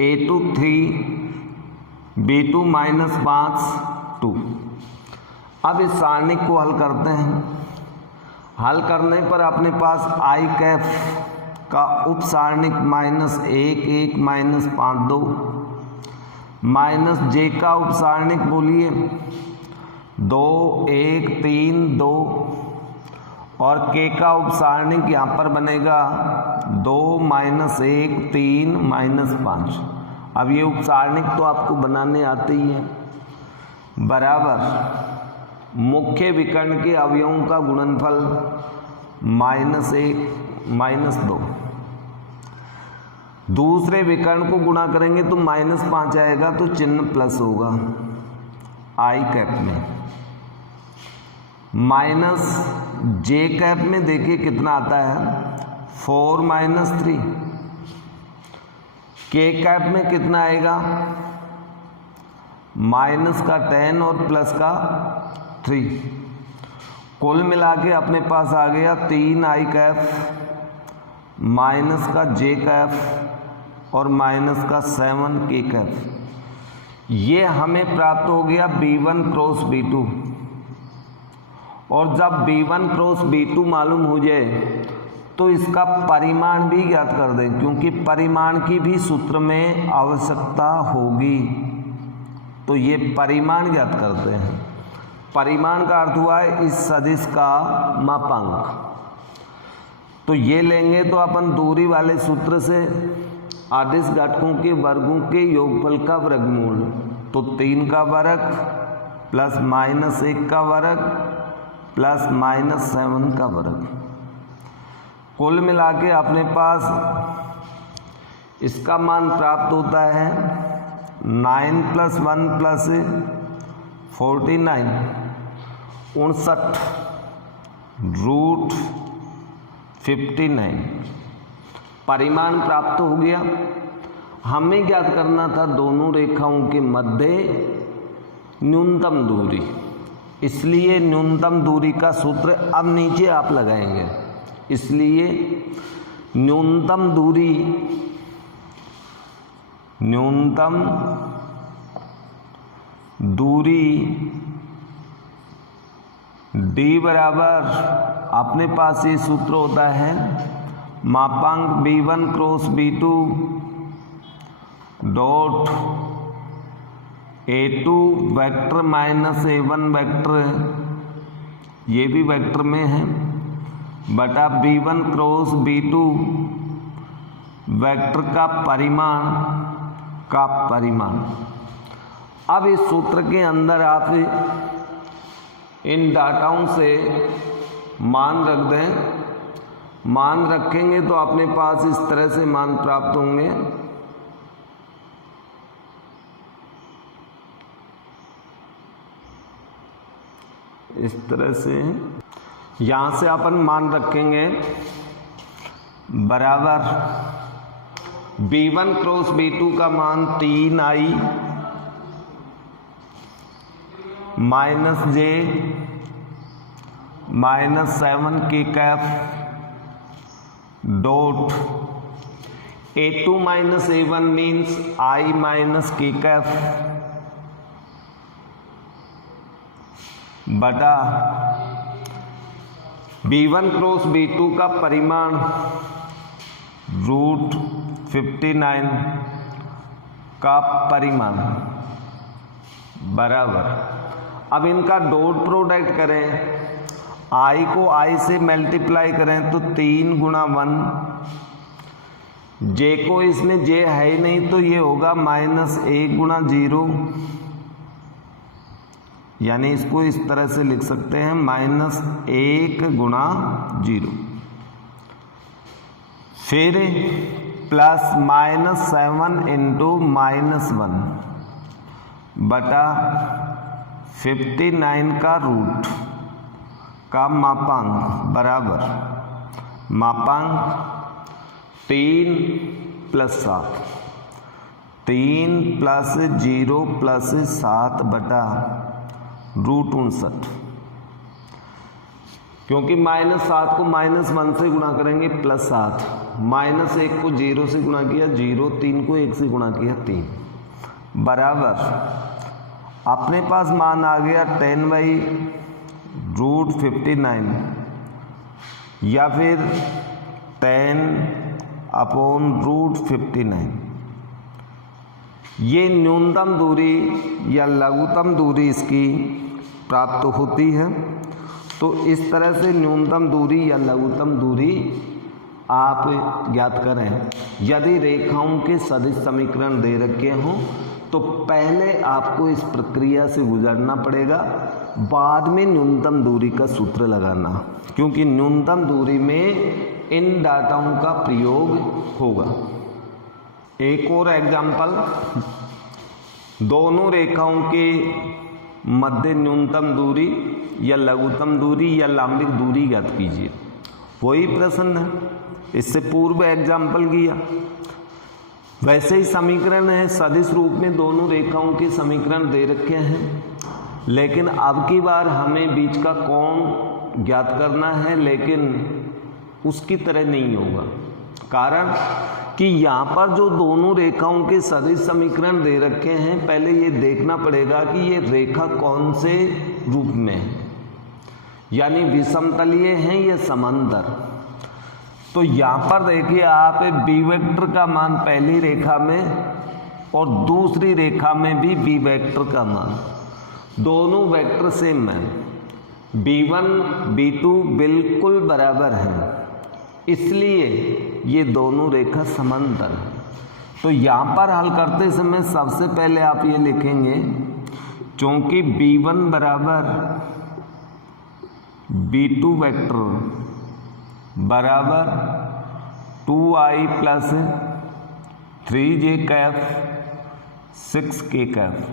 a2 3, b2 -5 2। अब इस सारणिक को हल करते हैं। हल करने पर अपने पास i कैप का उप सारणिक -1 1 -5 2, माइनस j का उप सारणिक बोलिए 2 1 3 2, और k का उप सारणिक यहाँ पर बनेगा 2 -1 3 -5। अब ये उप सारणिक तो आपको बनाने आते ही है, बराबर मुख्य विकर्ण के अवयवों का गुणनफल -1 -2। दूसरे विकर्ण को गुणा करेंगे तो -5 आएगा, तो चिन्ह प्लस होगा आई कैप में। -j कैप में देखिए कितना आता है 4 - 3। k कैप में कितना आएगा -10 और +3। कुल मिला के अपने पास आ गया 3 i कैप -j कैप और -7 k कैप। ये हमें प्राप्त हो गया B1 क्रॉस B2। और जब B1 क्रॉस B2 मालूम हो जाए तो इसका परिमाण भी ज्ञात कर दें, क्योंकि परिमाण की भी सूत्र में आवश्यकता होगी। तो ये परिमाण ज्ञात करते हैं। परिमाण का अर्थ हुआ है इस सदिश का मापांक। तो ये लेंगे तो अपन दूरी वाले सूत्र से आदिश घटकों के वर्गों के योगफल का वर्गमूल, तो 3 का वर्ग प्लस -1 का वर्ग प्लस -7 का वर्ग। कुल मिला के अपने पास इसका मान प्राप्त होता है 9 + 1 + 49 59 परिमाण प्राप्त हो गया। हमें ज्ञात करना था दोनों रेखाओं के मध्य न्यूनतम दूरी, इसलिए न्यूनतम दूरी का सूत्र अब नीचे आप लगाएंगे। इसलिए न्यूनतम दूरी d बराबर अपने पास ये सूत्र होता है मापांक B1 cross B2 dot A2 vector -A1 vector, ये भी वेक्टर में है, बटा B1 क्रॉस B2 वेक्टर का परिमाण। अब इस सूत्र के अंदर आप इन डाटाओं से मान रख दें। मान रखेंगे तो अपने पास इस तरह से मान प्राप्त होंगे। इस तरह से यहां से अपन मान रखेंगे बराबर B1 क्रॉस B2 का मान 3i -j -7 k cap dot A2 -A1 means i - k cap बटा B1 क्रॉस B2 का परिमाण √59 का परिमाण बराबर। अब इनका डॉट प्रोडक्ट करें, i को i से मल्टीप्लाई करें तो 3 × 1, j को इसमें j है ही नहीं तो ये होगा -1 × 0, यानी इसको इस तरह से लिख सकते हैं -1 × 0, फिर प्लस -7 × -1 बटा 59 का रूट का मापांक बराबर मापांक 3 + 7, 3 + 0 + 7 बटा √59, क्योंकि -7 को -1 से गुणा करेंगे +7, -1 को 0 से गुणा किया 0, 3 को 1 से गुणा किया 3 बराबर अपने पास मान आ गया 10/√59 या फिर 10/√59। ये न्यूनतम दूरी या लघुत्तम दूरी इसकी प्राप्त होती है। तो इस तरह से न्यूनतम दूरी या लघुत्तम दूरी आप ज्ञात करें। यदि रेखाओं के सदिश समीकरण दे रखे हों तो पहले आपको इस प्रक्रिया से गुजरना पड़ेगा, बाद में न्यूनतम दूरी का सूत्र लगाना, क्योंकि न्यूनतम दूरी में इन डाटाओं का प्रयोग होगा। एक और एग्जाम्पल, दोनों रेखाओं के मध्य न्यूनतम दूरी या लघुत्तम दूरी या लंबिक दूरी ज्ञात कीजिए। वही प्रश्न है, इससे पूर्व एग्जाम्पल किया। वैसे ही समीकरण है, सदिश रूप में दोनों रेखाओं के समीकरण दे रखे हैं, लेकिन अब की बार हमें बीच का कोण ज्ञात करना है, लेकिन उसकी तरह नहीं होगा। कारण कि यहाँ पर जो दोनों रेखाओं के सदिश समीकरण दे रखे हैं, पहले ये देखना पड़ेगा कि ये रेखा कौन से रूप में है, यानी विषमतलीय हैं या समांतर। तो यहाँ पर देखिए आप बी वेक्टर का मान पहली रेखा में और दूसरी रेखा में भी बी वेक्टर का मान, दोनों वेक्टर सेम है, b1 b2 बिल्कुल बराबर हैं, इसलिए ये दोनों रेखा समांतर है। तो यहाँ पर हल करते समय सबसे पहले आप ये लिखेंगे, क्योंकि b1 बराबर b2 वेक्टर बराबर 2i plus 3j Kaif 6k Kaif,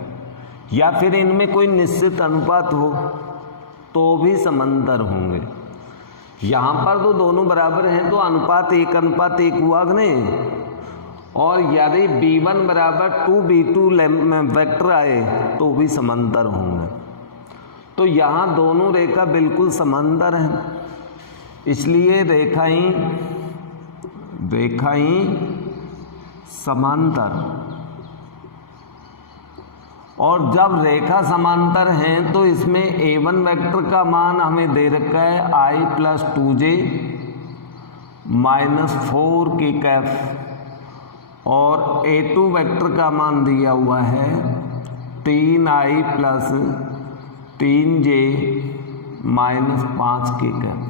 या फिर इनमें कोई निश्चित अनुपात हो तो भी समांतर होंगे। यहाँ पर तो दोनों बराबर हैं तो अनुपात 1:1 हुआ कि नहीं, और यदि b1 बराबर 2b2 वेक्टर आए तो भी समांतर होंगे। तो यहाँ दोनों रेखा बिल्कुल समांतर हैं, इसलिए रेखाएं समांतर। और जब रेखा समांतर हैं तो इसमें a1 वेक्टर का मान हमें दे रखा है i plus 2j minus 4k Kaif, और a2 वेक्टर का मान दिया हुआ है 3i plus 3j minus 5k Kaif.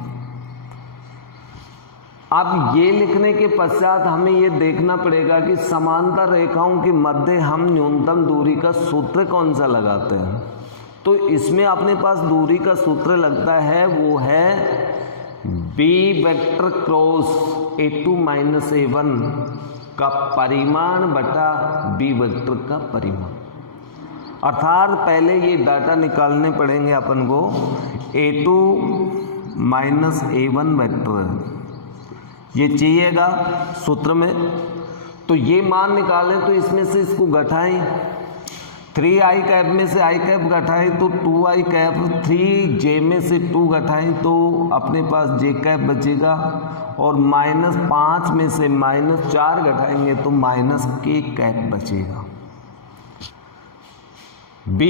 अब ये लिखने के पश्चात हमें ये देखना पड़ेगा कि समांतर रेखाओं के मध्य हम न्यूनतम दूरी का सूत्र कौन सा लगाते हैं। तो इसमें अपने पास दूरी का सूत्र लगता है, वो है b vector cross a2 minus a1 का परिमाण बटा b वेक्टर का परिमाण। अर्थात पहले ये डाटा निकालने पड़ेंगे अपन को, a2 माइनस a1 वेक्टर ये चाहिएगा सूत्र में। तो ये मान निकालें तो इसमें से इसको घटाएं, 3i कैप में से i कैप घटाएं तो 2i कैप, 3j में से 2 घटाएं तो अपने पास j कैप बचेगा, और -5 में से -4 घटाएंगे तो -k कैप बचेगा। b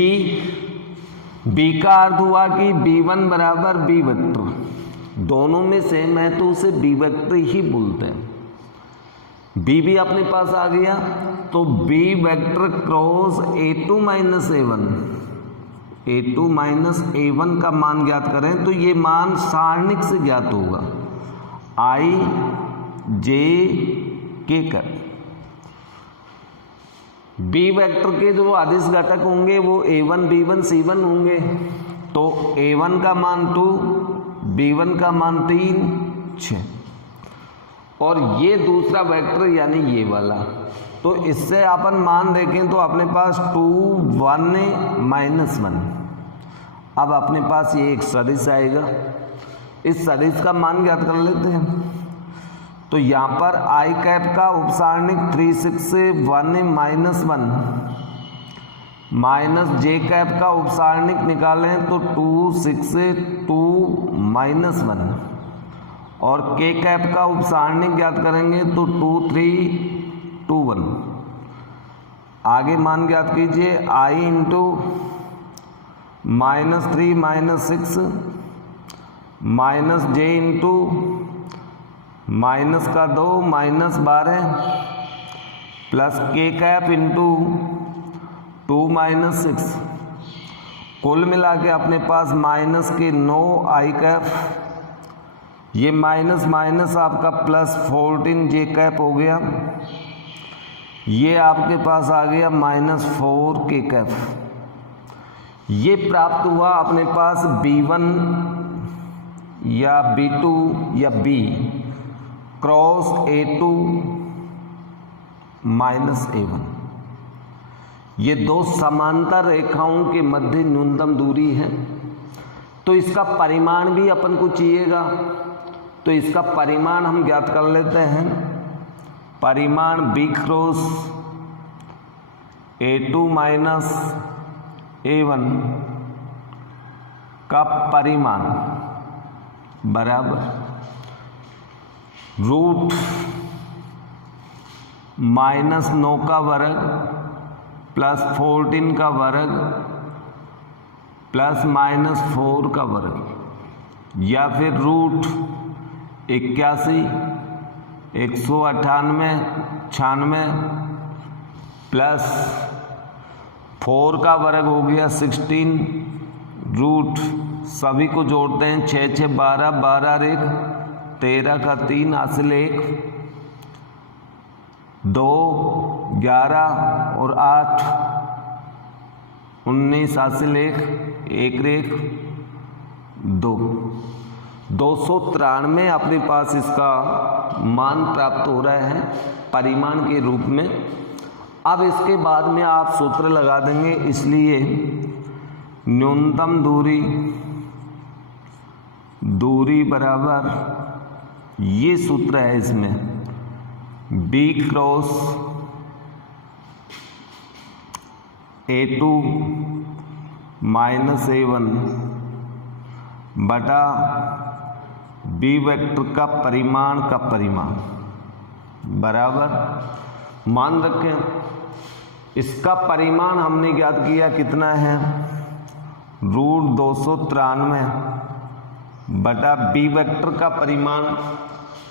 का अर्थ हुआ कि b1 बराबर b वेक्टर, दोनों में सेम है तो उसे बी वेक्टर ही बोलते हैं। बी भी अपने पास आ गया, तो B vector cross a2 minus a1 का मान ज्ञात करें तो ये मान सारणिक से ज्ञात होगा, i j k का। बी वेक्टर के जो अदिश घटक होंगे वो a1 b1 c1 होंगे, तो a1 का मान 2, b1 का मान 3 6, और ये दूसरा वेक्टर यानी ये वाला। तो इससे अपन मान देखें तो अपने पास 2 1 -1, अब अपने पास ये एक सदिश आएगा, इस सदिश का मान ज्ञात कर लेते हैं। तो यहाँ पर i कैप का उपसारणिक 3 6 से 1 माइनस j कैप का उपसारणिक निकालें तो 2 6 से 2 -1, और k कैप का उपसारणिक ज्ञात करेंगे तो 2 3 2 1। आगे मान ज्ञात कीजिए, i into -3 -6 minus j into -2 -12 plus k cap into 2 -6, कुल मिला के अपने पास माइनस के 9 i कैप, ये माइनस माइनस आपका प्लस 14 j कैप हो गया, ये आपके पास आ गया -4 k कैप। ये प्राप्त हुआ अपने पास b1 या b2 या b cross a2 minus A1। ये दो समांतर रेखाओं के मध्य न्यूनतम दूरी है, तो इसका परिमाण भी अपन को चाहिएगा। तो इसका परिमाण हम ज्ञात कर लेते हैं। परिमाण B cross A2 minus A1 का परिमाण बराबर रूट -9 का वर्ग प्लस 14 का वर्ग प्लस -4 का वर्ग, या फिर रूट 81 198 प्लस 4 का वर्ग हो गया 16, रूट सभी को जोड़ते हैं 6 6 12 12 1 13 का 3 हासिल 1 2 11 और 8 19 हासिल 1 1 रेख 2 293 अपने पास इसका मान प्राप्त हो रहा है परिमाण के रूप में। अब इसके बाद में आप सूत्र लगा देंगे, इसलिए न्यूनतम दूरी बराबर ये सूत्र है इसमें B cross A2 minus A1 बटा B वेक्टर का परिमाण बराबर, मान रखें इसका परिमाण हमने ज्ञात किया कितना है, रूट 293 बटा B वेक्टर का परिमाण।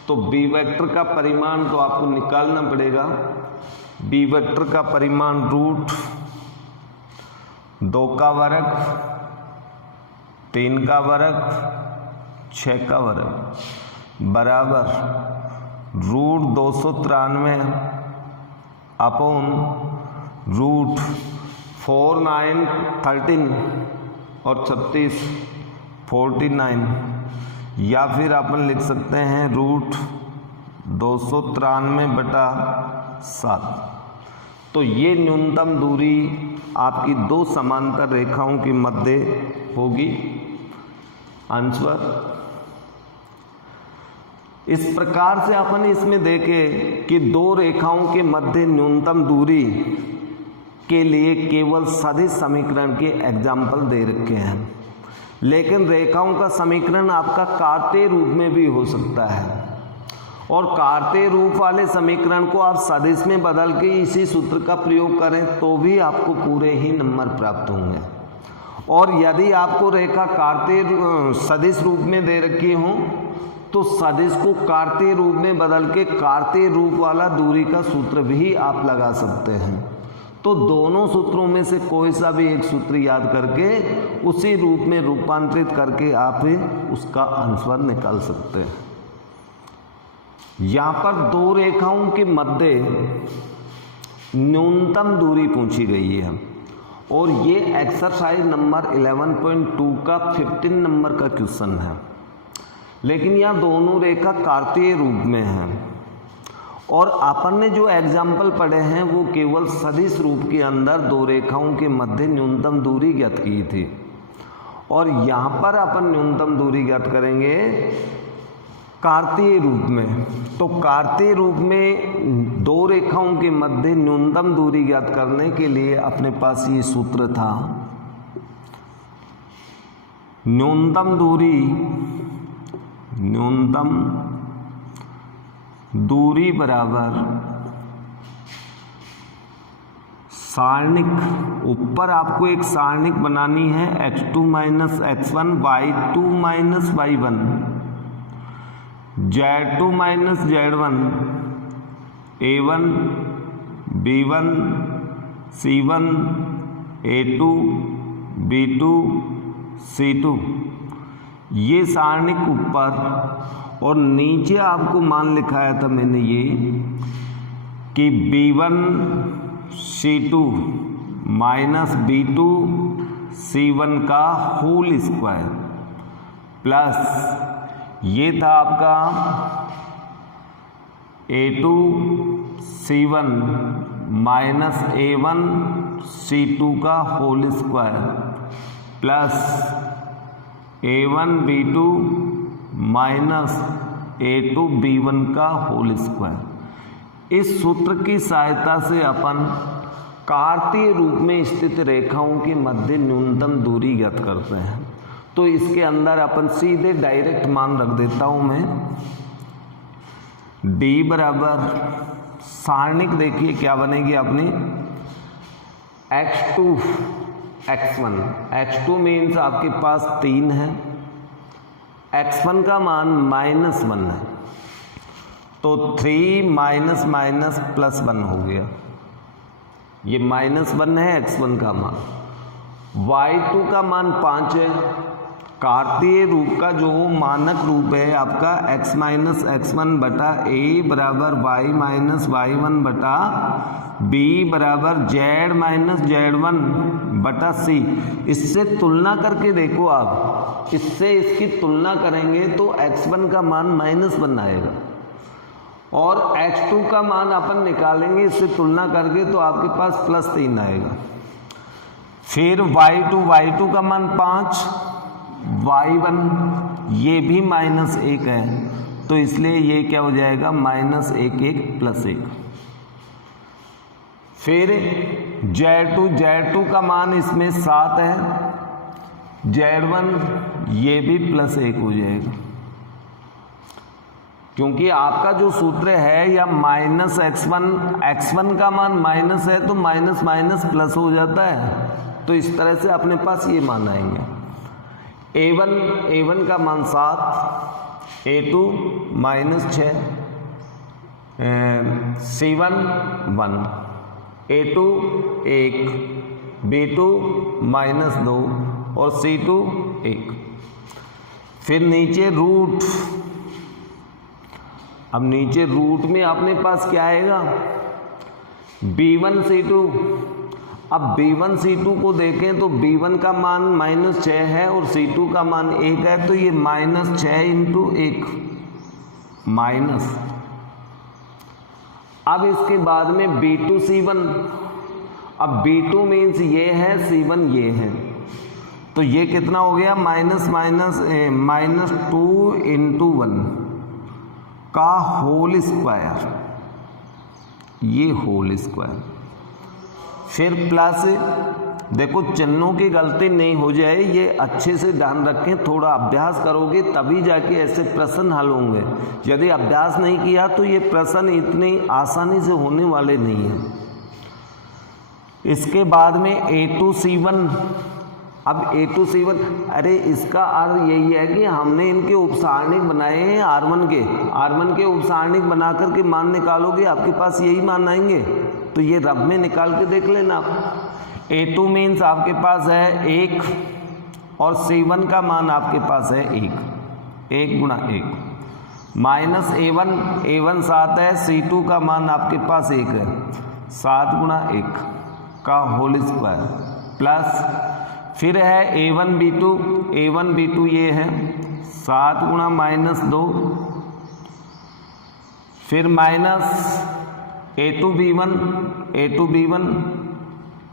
तो B वेक्टर का परिमाण तो आपको निकालना पड़ेगा। B वेक्टर का परिमाण रूट 2 का वर्ग 3 का वर्ग 6 का वर्ग बराबर रूट 293 अपॉन रूट 4 9 13 और 36 49, या फिर अपन लिख सकते हैं रूट 293 बटा 7। तो ये न्यूनतम दूरी आपकी दो समांतर रेखाओं के मध्य होगी। आंसर इस प्रकार से अपन इसमें देखें कि दो रेखाओं के मध्य न्यूनतम दूरी के लिए केवल सदिश समीकरण के एग्जाम्पल दे रखे हैं, लेकिन रेखाओं का समीकरण आपका कार्तीय रूप में भी हो सकता है, और कार्तीय रूप वाले समीकरण को आप सदिश में बदल के इसी सूत्र का प्रयोग करें तो भी आपको पूरे ही नंबर प्राप्त होंगे। और यदि आपको रेखा कार्तीय सदिश रूप में दे रखी हो तो सदिश को कार्तीय रूप में बदल के कार्तीय रूप वाला दूरी का सूत्र भी आप लगा सकते हैं। तो दोनों सूत्रों में से कोई सा भी एक सूत्र याद करके उसी रूप में रूपांतरित करके आप उसका आंसर निकाल सकते हैं। यहाँ पर दो रेखाओं के मध्य न्यूनतम दूरी पूछी गई है, और ये एक्सरसाइज नंबर 11.2 का 15 नंबर का क्वेश्चन है, लेकिन यह दोनों रेखा कार्तीय रूप में है, और अपन ने जो एग्जाम्पल पढ़े हैं वो केवल सदिश रूप के अंदर दो रेखाओं के मध्य न्यूनतम दूरी ज्ञात की थी, और यहाँ पर अपन न्यूनतम दूरी ज्ञात करेंगे कार्तीय रूप में। तो कार्तीय रूप में दो रेखाओं के मध्य न्यूनतम दूरी ज्ञात करने के लिए अपने पास ये सूत्र था, न्यूनतम दूरी बराबर सारणिक, ऊपर आपको एक सारणिक बनानी है x2 minus x1 y2 minus y1 z2 minus z1 a1 b1 c1 a2 b2 c2, ये सारणिक ऊपर, और नीचे आपको मान लिखाया था मैंने ये कि b1 c2 minus b2 c1 का होल स्क्वायर प्लस ये था आपका a2 C1 minus A1 C2 का whole square plus A1 B2 minus A2 B1 का होल स्क्वायर। इस सूत्र की सहायता से अपन कार्तीय रूप में स्थित रेखाओं के मध्य न्यूनतम दूरी ज्ञात करते हैं। तो इसके अंदर अपन सीधे डायरेक्ट मान रख देता हूं मैं, D बराबर सारणिक देखिए क्या बनेगी अपनी, x2 x1, x2 मीन्स आपके पास 3 है, x1 का मान -1 है, तो 3 माइनस माइनस प्लस 1 हो गया, ये -1 है x1 का मान। y2 का मान 5 है, कार्तीय रूप का जो मानक रूप है आपका x माइनस x1 बटा a बराबर y माइनस y1 बटा b बराबर z माइनस z1 बटा c। इससे तुलना करके देखो आप, इससे इसकी तुलना करेंगे तो x1 का मान -1 आएगा और x2 का मान अपन निकालेंगे इससे तुलना करके तो आपके पास +3 आएगा। फिर y2 का मान 5, y1 ये भी -1 है, तो इसलिए ये क्या हो जाएगा -1 1 + 1। फिर z2 का मान इसमें 7 है, z1 ये भी +1 हो जाएगा, क्योंकि आपका जो सूत्र है या -x1 का मान माइनस है तो माइनस माइनस प्लस हो जाता है, तो इस तरह से अपने पास ये मान आएंगे। A1 का मान 7, A2 -6, C1 1, A2 1, B2 -2 और C2 1। फिर नीचे रूट, अब नीचे रूट में अपने पास क्या आएगा, B1 C2। अब B1 C2 को देखें तो B1 का मान -6 है और C2 का मान 1 है, तो ये -6 × 1 माइनस। अब इसके बाद में B2 C1, अब B2 मीन्स ये है, C1 ये है, तो ये कितना हो गया, -2 × 1 का होल स्क्वायर, ये होल स्क्वायर। फिर प्लस, देखो चिन्हों की गलती नहीं हो जाए, ये अच्छे से ध्यान रखें, थोड़ा अभ्यास करोगे तभी जाके ऐसे प्रश्न हल होंगे। यदि अभ्यास नहीं किया तो ये प्रश्न इतनी आसानी से होने वाले नहीं हैं। इसके बाद में A2 C1, अब A2 C1, अरे इसका अर्थ यही है कि हमने इनके उपसारणिक बनाए हैं R1 के उपसारणिक बना करके मान निकालोगे आपके पास यही मान आएंगे, तो ये रब में निकाल के देख लेना आप। A2 मीन्स आपके पास है 1 और C1 का मान आपके पास है 1 × 1 माइनस A1 7 है, C2 का मान आपके पास 1 है, 7 × 1 का होल स्क्वायर प्लस, फिर है A1 B2 ये है 7 × -2, फिर माइनस A2 B1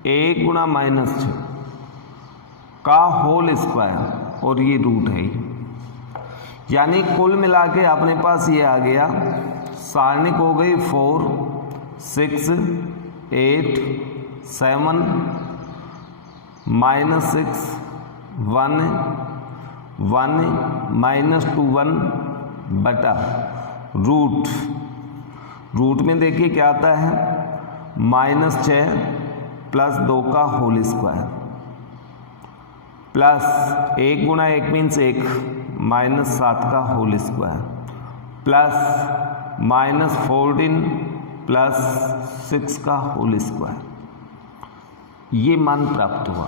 1 × -6 का होल स्क्वायर और ये रूट है, यानी कुल मिला के अपने पास ये आ गया, सारणिक हो गई 4 6 8 7 -6 1 -2 1 बटा रूट में देखिए क्या आता है, -6 + 2 का होल स्क्वायर प्लस 1 × 1 मीन्स 1 -7 का होल स्क्वायर प्लस -14 + 6 का होल स्क्वायर, ये मान प्राप्त हुआ।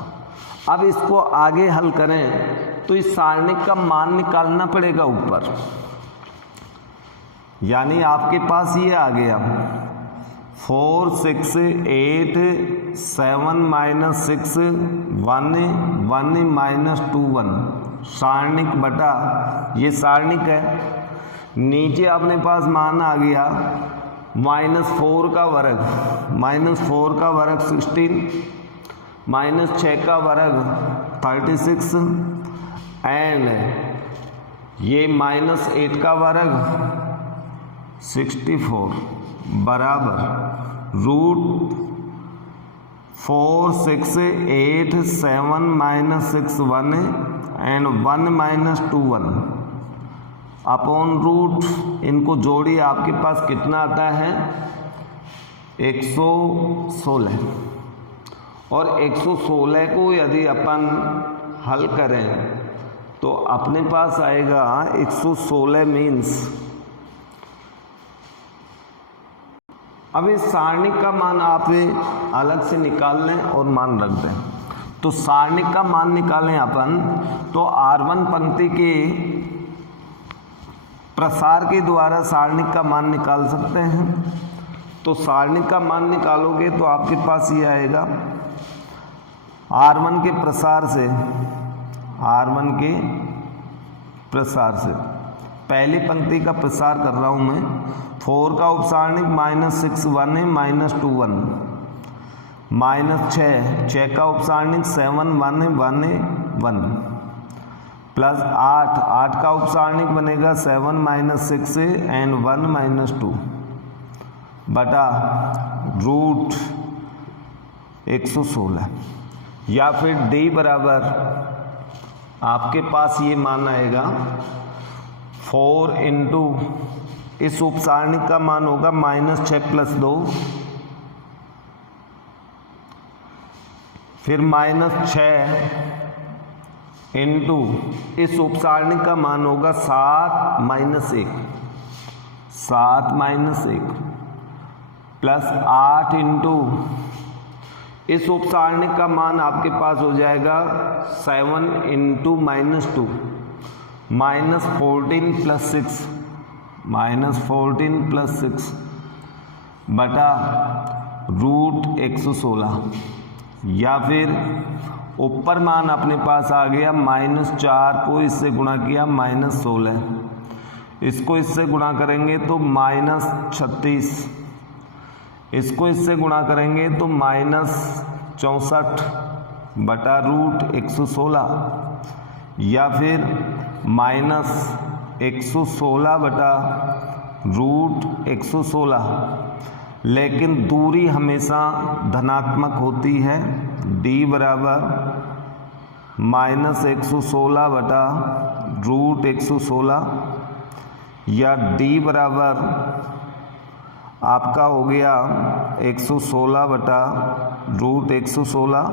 अब इसको आगे हल करें तो इस सारणिक का मान निकालना पड़ेगा ऊपर, यानी आपके पास ये आ गया 4 6 8 7 -6 1 -2 1 सारणिक बटा ये सारणिक है। नीचे अपने पास मान आ गया -4 का वर्ग, -4 का वर्ग 16, -6 का वर्ग 36 एंड ये -8 का वर्ग 64 बराबर √4 6 8 7 -6 1 एंड 1 - 2 1 अपॉन रूट, इनको जोड़िए आपके पास कितना आता है 116। और 116 को यदि अपन हल करें तो अपने पास आएगा 116 मीन्स, अब इस सारणिक का मान आप अलग से निकाल लें और मान रख दें। तो सारणिक का मान निकालें अपन तो R1 पंक्ति के प्रसार के द्वारा सारणिक का मान निकाल सकते हैं। तो सारणिक का मान निकालोगे तो आपके पास ये आएगा R1 के प्रसार से, R1 के प्रसार से पहली पंक्ति का प्रसार कर रहा हूं मैं, 4 का उपसारणिक -6 1 है -2 1, -6 का उपसारणिक 7 1 है 1 है 1, प्लस 8 का उपसारणिक बनेगा 7 -6 एंड 1 - 2 बटा √116, या फिर D बराबर आपके पास ये मान आएगा 4 इंटू इस उपसारणिक का मान होगा -6 + 2, फिर -6 इंटू इस उपसारणिक का मान होगा 7 - 1 प्लस 8 इंटू इस उपसारणिक का मान आपके पास हो जाएगा 7 इंटू -2 -14 + 6 बटा √116, या फिर ऊपर मान अपने पास आ गया -4 को इससे गुणा किया -16, इसको इससे गुणा करेंगे तो -36, इसको इससे गुणा करेंगे तो -64 बटा √116, या फिर -116 बटा √116, लेकिन दूरी हमेशा धनात्मक होती है। D बराबर -116 बटा √116, या D बराबर आपका हो गया 116 बटा √116,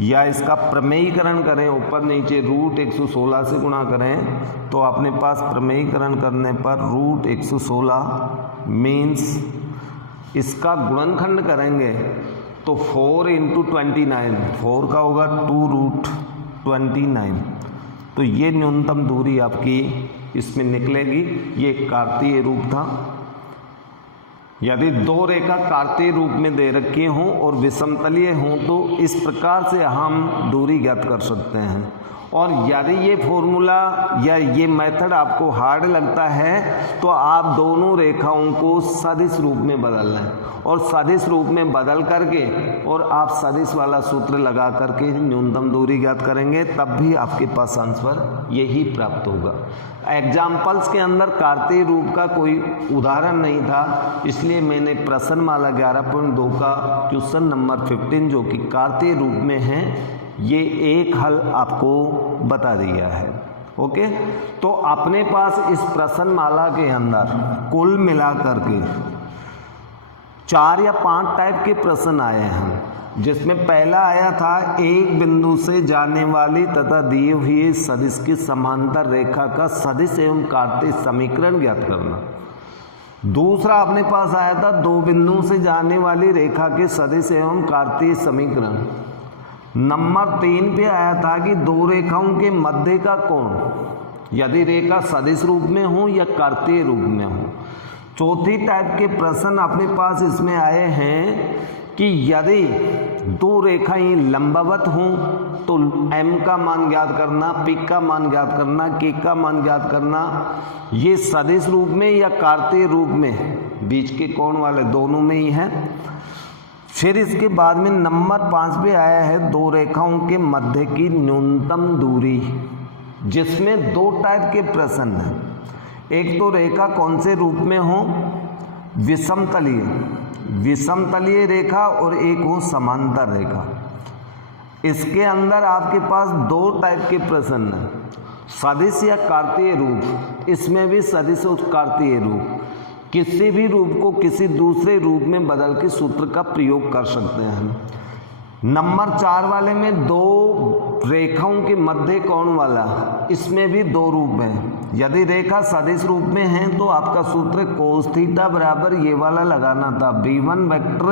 या इसका प्रमेयीकरण करें ऊपर नीचे √116 से गुणा करें तो अपने पास प्रमेयीकरण करने पर √116 मीन्स इसका गुणनखंड करेंगे तो 4 इंटू 29, 4 का होगा 2√29, तो ये न्यूनतम दूरी आपकी इसमें निकलेगी। ये कार्तीय रूप था। यदि दो रेखा कार्तीय रूप में दे रखी हों और विषमतलीय हों तो इस प्रकार से हम दूरी ज्ञात कर सकते हैं। और यदि ये फॉर्मूला या ये मेथड आपको हार्ड लगता है तो आप दोनों रेखाओं को सदिश रूप में बदल लें, और सदिश रूप में बदल करके और आप सदिश वाला सूत्र लगा करके न्यूनतम दूरी ज्ञात करेंगे, तब भी आपके पास आंसर यही प्राप्त होगा। एग्जाम्पल्स के अंदर कार्तीय रूप का कोई उदाहरण नहीं था, इसलिए मैंने प्रश्नमाला 11.2 का क्वेश्चन नंबर 15 जो कि कार्तीय रूप में है, ये एक हल आपको बता दिया है। ओके, तो अपने पास इस प्रश्नमाला के अंदर कुल मिलाकर के 4 या 5 टाइप के प्रश्न आए हैं, जिसमें पहला आया था एक बिंदु से जाने वाली तथा दिए हुए सदिश की समांतर रेखा का सदिश एवं कार्तीय समीकरण ज्ञात करना। दूसरा अपने पास आया था 2 बिंदुओं से जाने वाली रेखा के सदिश एवं कार्तीय समीकरण। नंबर 3 पे आया था कि 2 रेखाओं के मध्य का कोण, यदि रेखा सदिश रूप में हो या कार्तीय रूप में हो। चौथी टाइप के प्रश्न अपने पास इसमें आए हैं कि यदि दो रेखाएं लंबवत हों तो m का मान ज्ञात करना, p का मान ज्ञात करना, k का मान ज्ञात करना, ये सदिश रूप में या कार्तीय रूप में, बीच के कोण वाले दोनों में ही है। फिर इसके बाद में नंबर 5 पे आया है दो रेखाओं के मध्य की न्यूनतम दूरी, जिसमें दो टाइप के प्रश्न हैं। एक तो रेखा कौन से रूप में हो, विषमतलीय रेखा, और एक हो समांतर रेखा। इसके अंदर आपके पास दो टाइप के प्रश्न हैं, सदिश या कार्तीय रूप। इसमें भी सदिश और कार्तीय रूप, किसी भी रूप को किसी दूसरे रूप में बदल के सूत्र का प्रयोग कर सकते हैं। नंबर 4 वाले में दो रेखाओं के मध्य कोण वाला, इसमें भी दो रूप हैं। यदि रेखा सदिश रूप में है तो आपका सूत्र कोस थीटा बराबर ये वाला लगाना था, b1 vector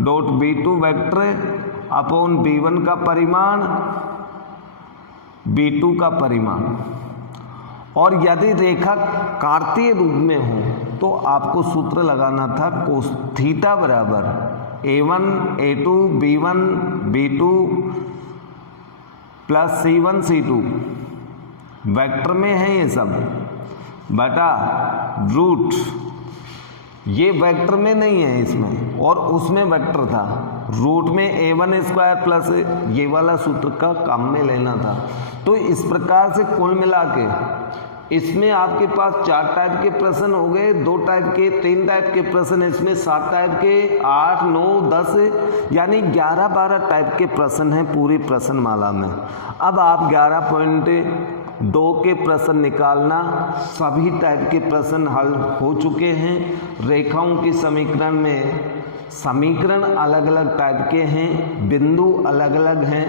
dot b2 vector upon b1 का परिमाण b2 का परिमाण। और यदि रेखा कार्तीय रूप में हो तो आपको सूत्र लगाना था कोस थीटा बराबर a1 a2 b1 b2 plus c1 c2, vector में है ये सब, बटा रूट, ये वेक्टर में नहीं है इसमें, और उसमें वेक्टर था, रूट में a1 स्क्वायर प्लस ये वाला सूत्र का काम में लेना था। तो इस प्रकार से कुल मिला के इसमें आपके पास 4 टाइप के प्रश्न हो गए, 2 टाइप के, 3 टाइप के प्रश्न, इसमें 7 टाइप के, 8 9 10 यानी 11-12 टाइप के प्रश्न हैं पूरी प्रश्नमाला में। अब आप 11.2 के प्रश्न निकालना, सभी टाइप के प्रश्न हल हो चुके हैं। रेखाओं के समीकरण में समीकरण अलग अलग टाइप के हैं, बिंदु अलग अलग हैं,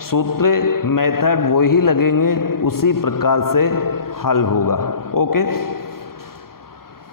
सूत्र मेथड वही लगेंगे, उसी प्रकार से हल होगा। ओके।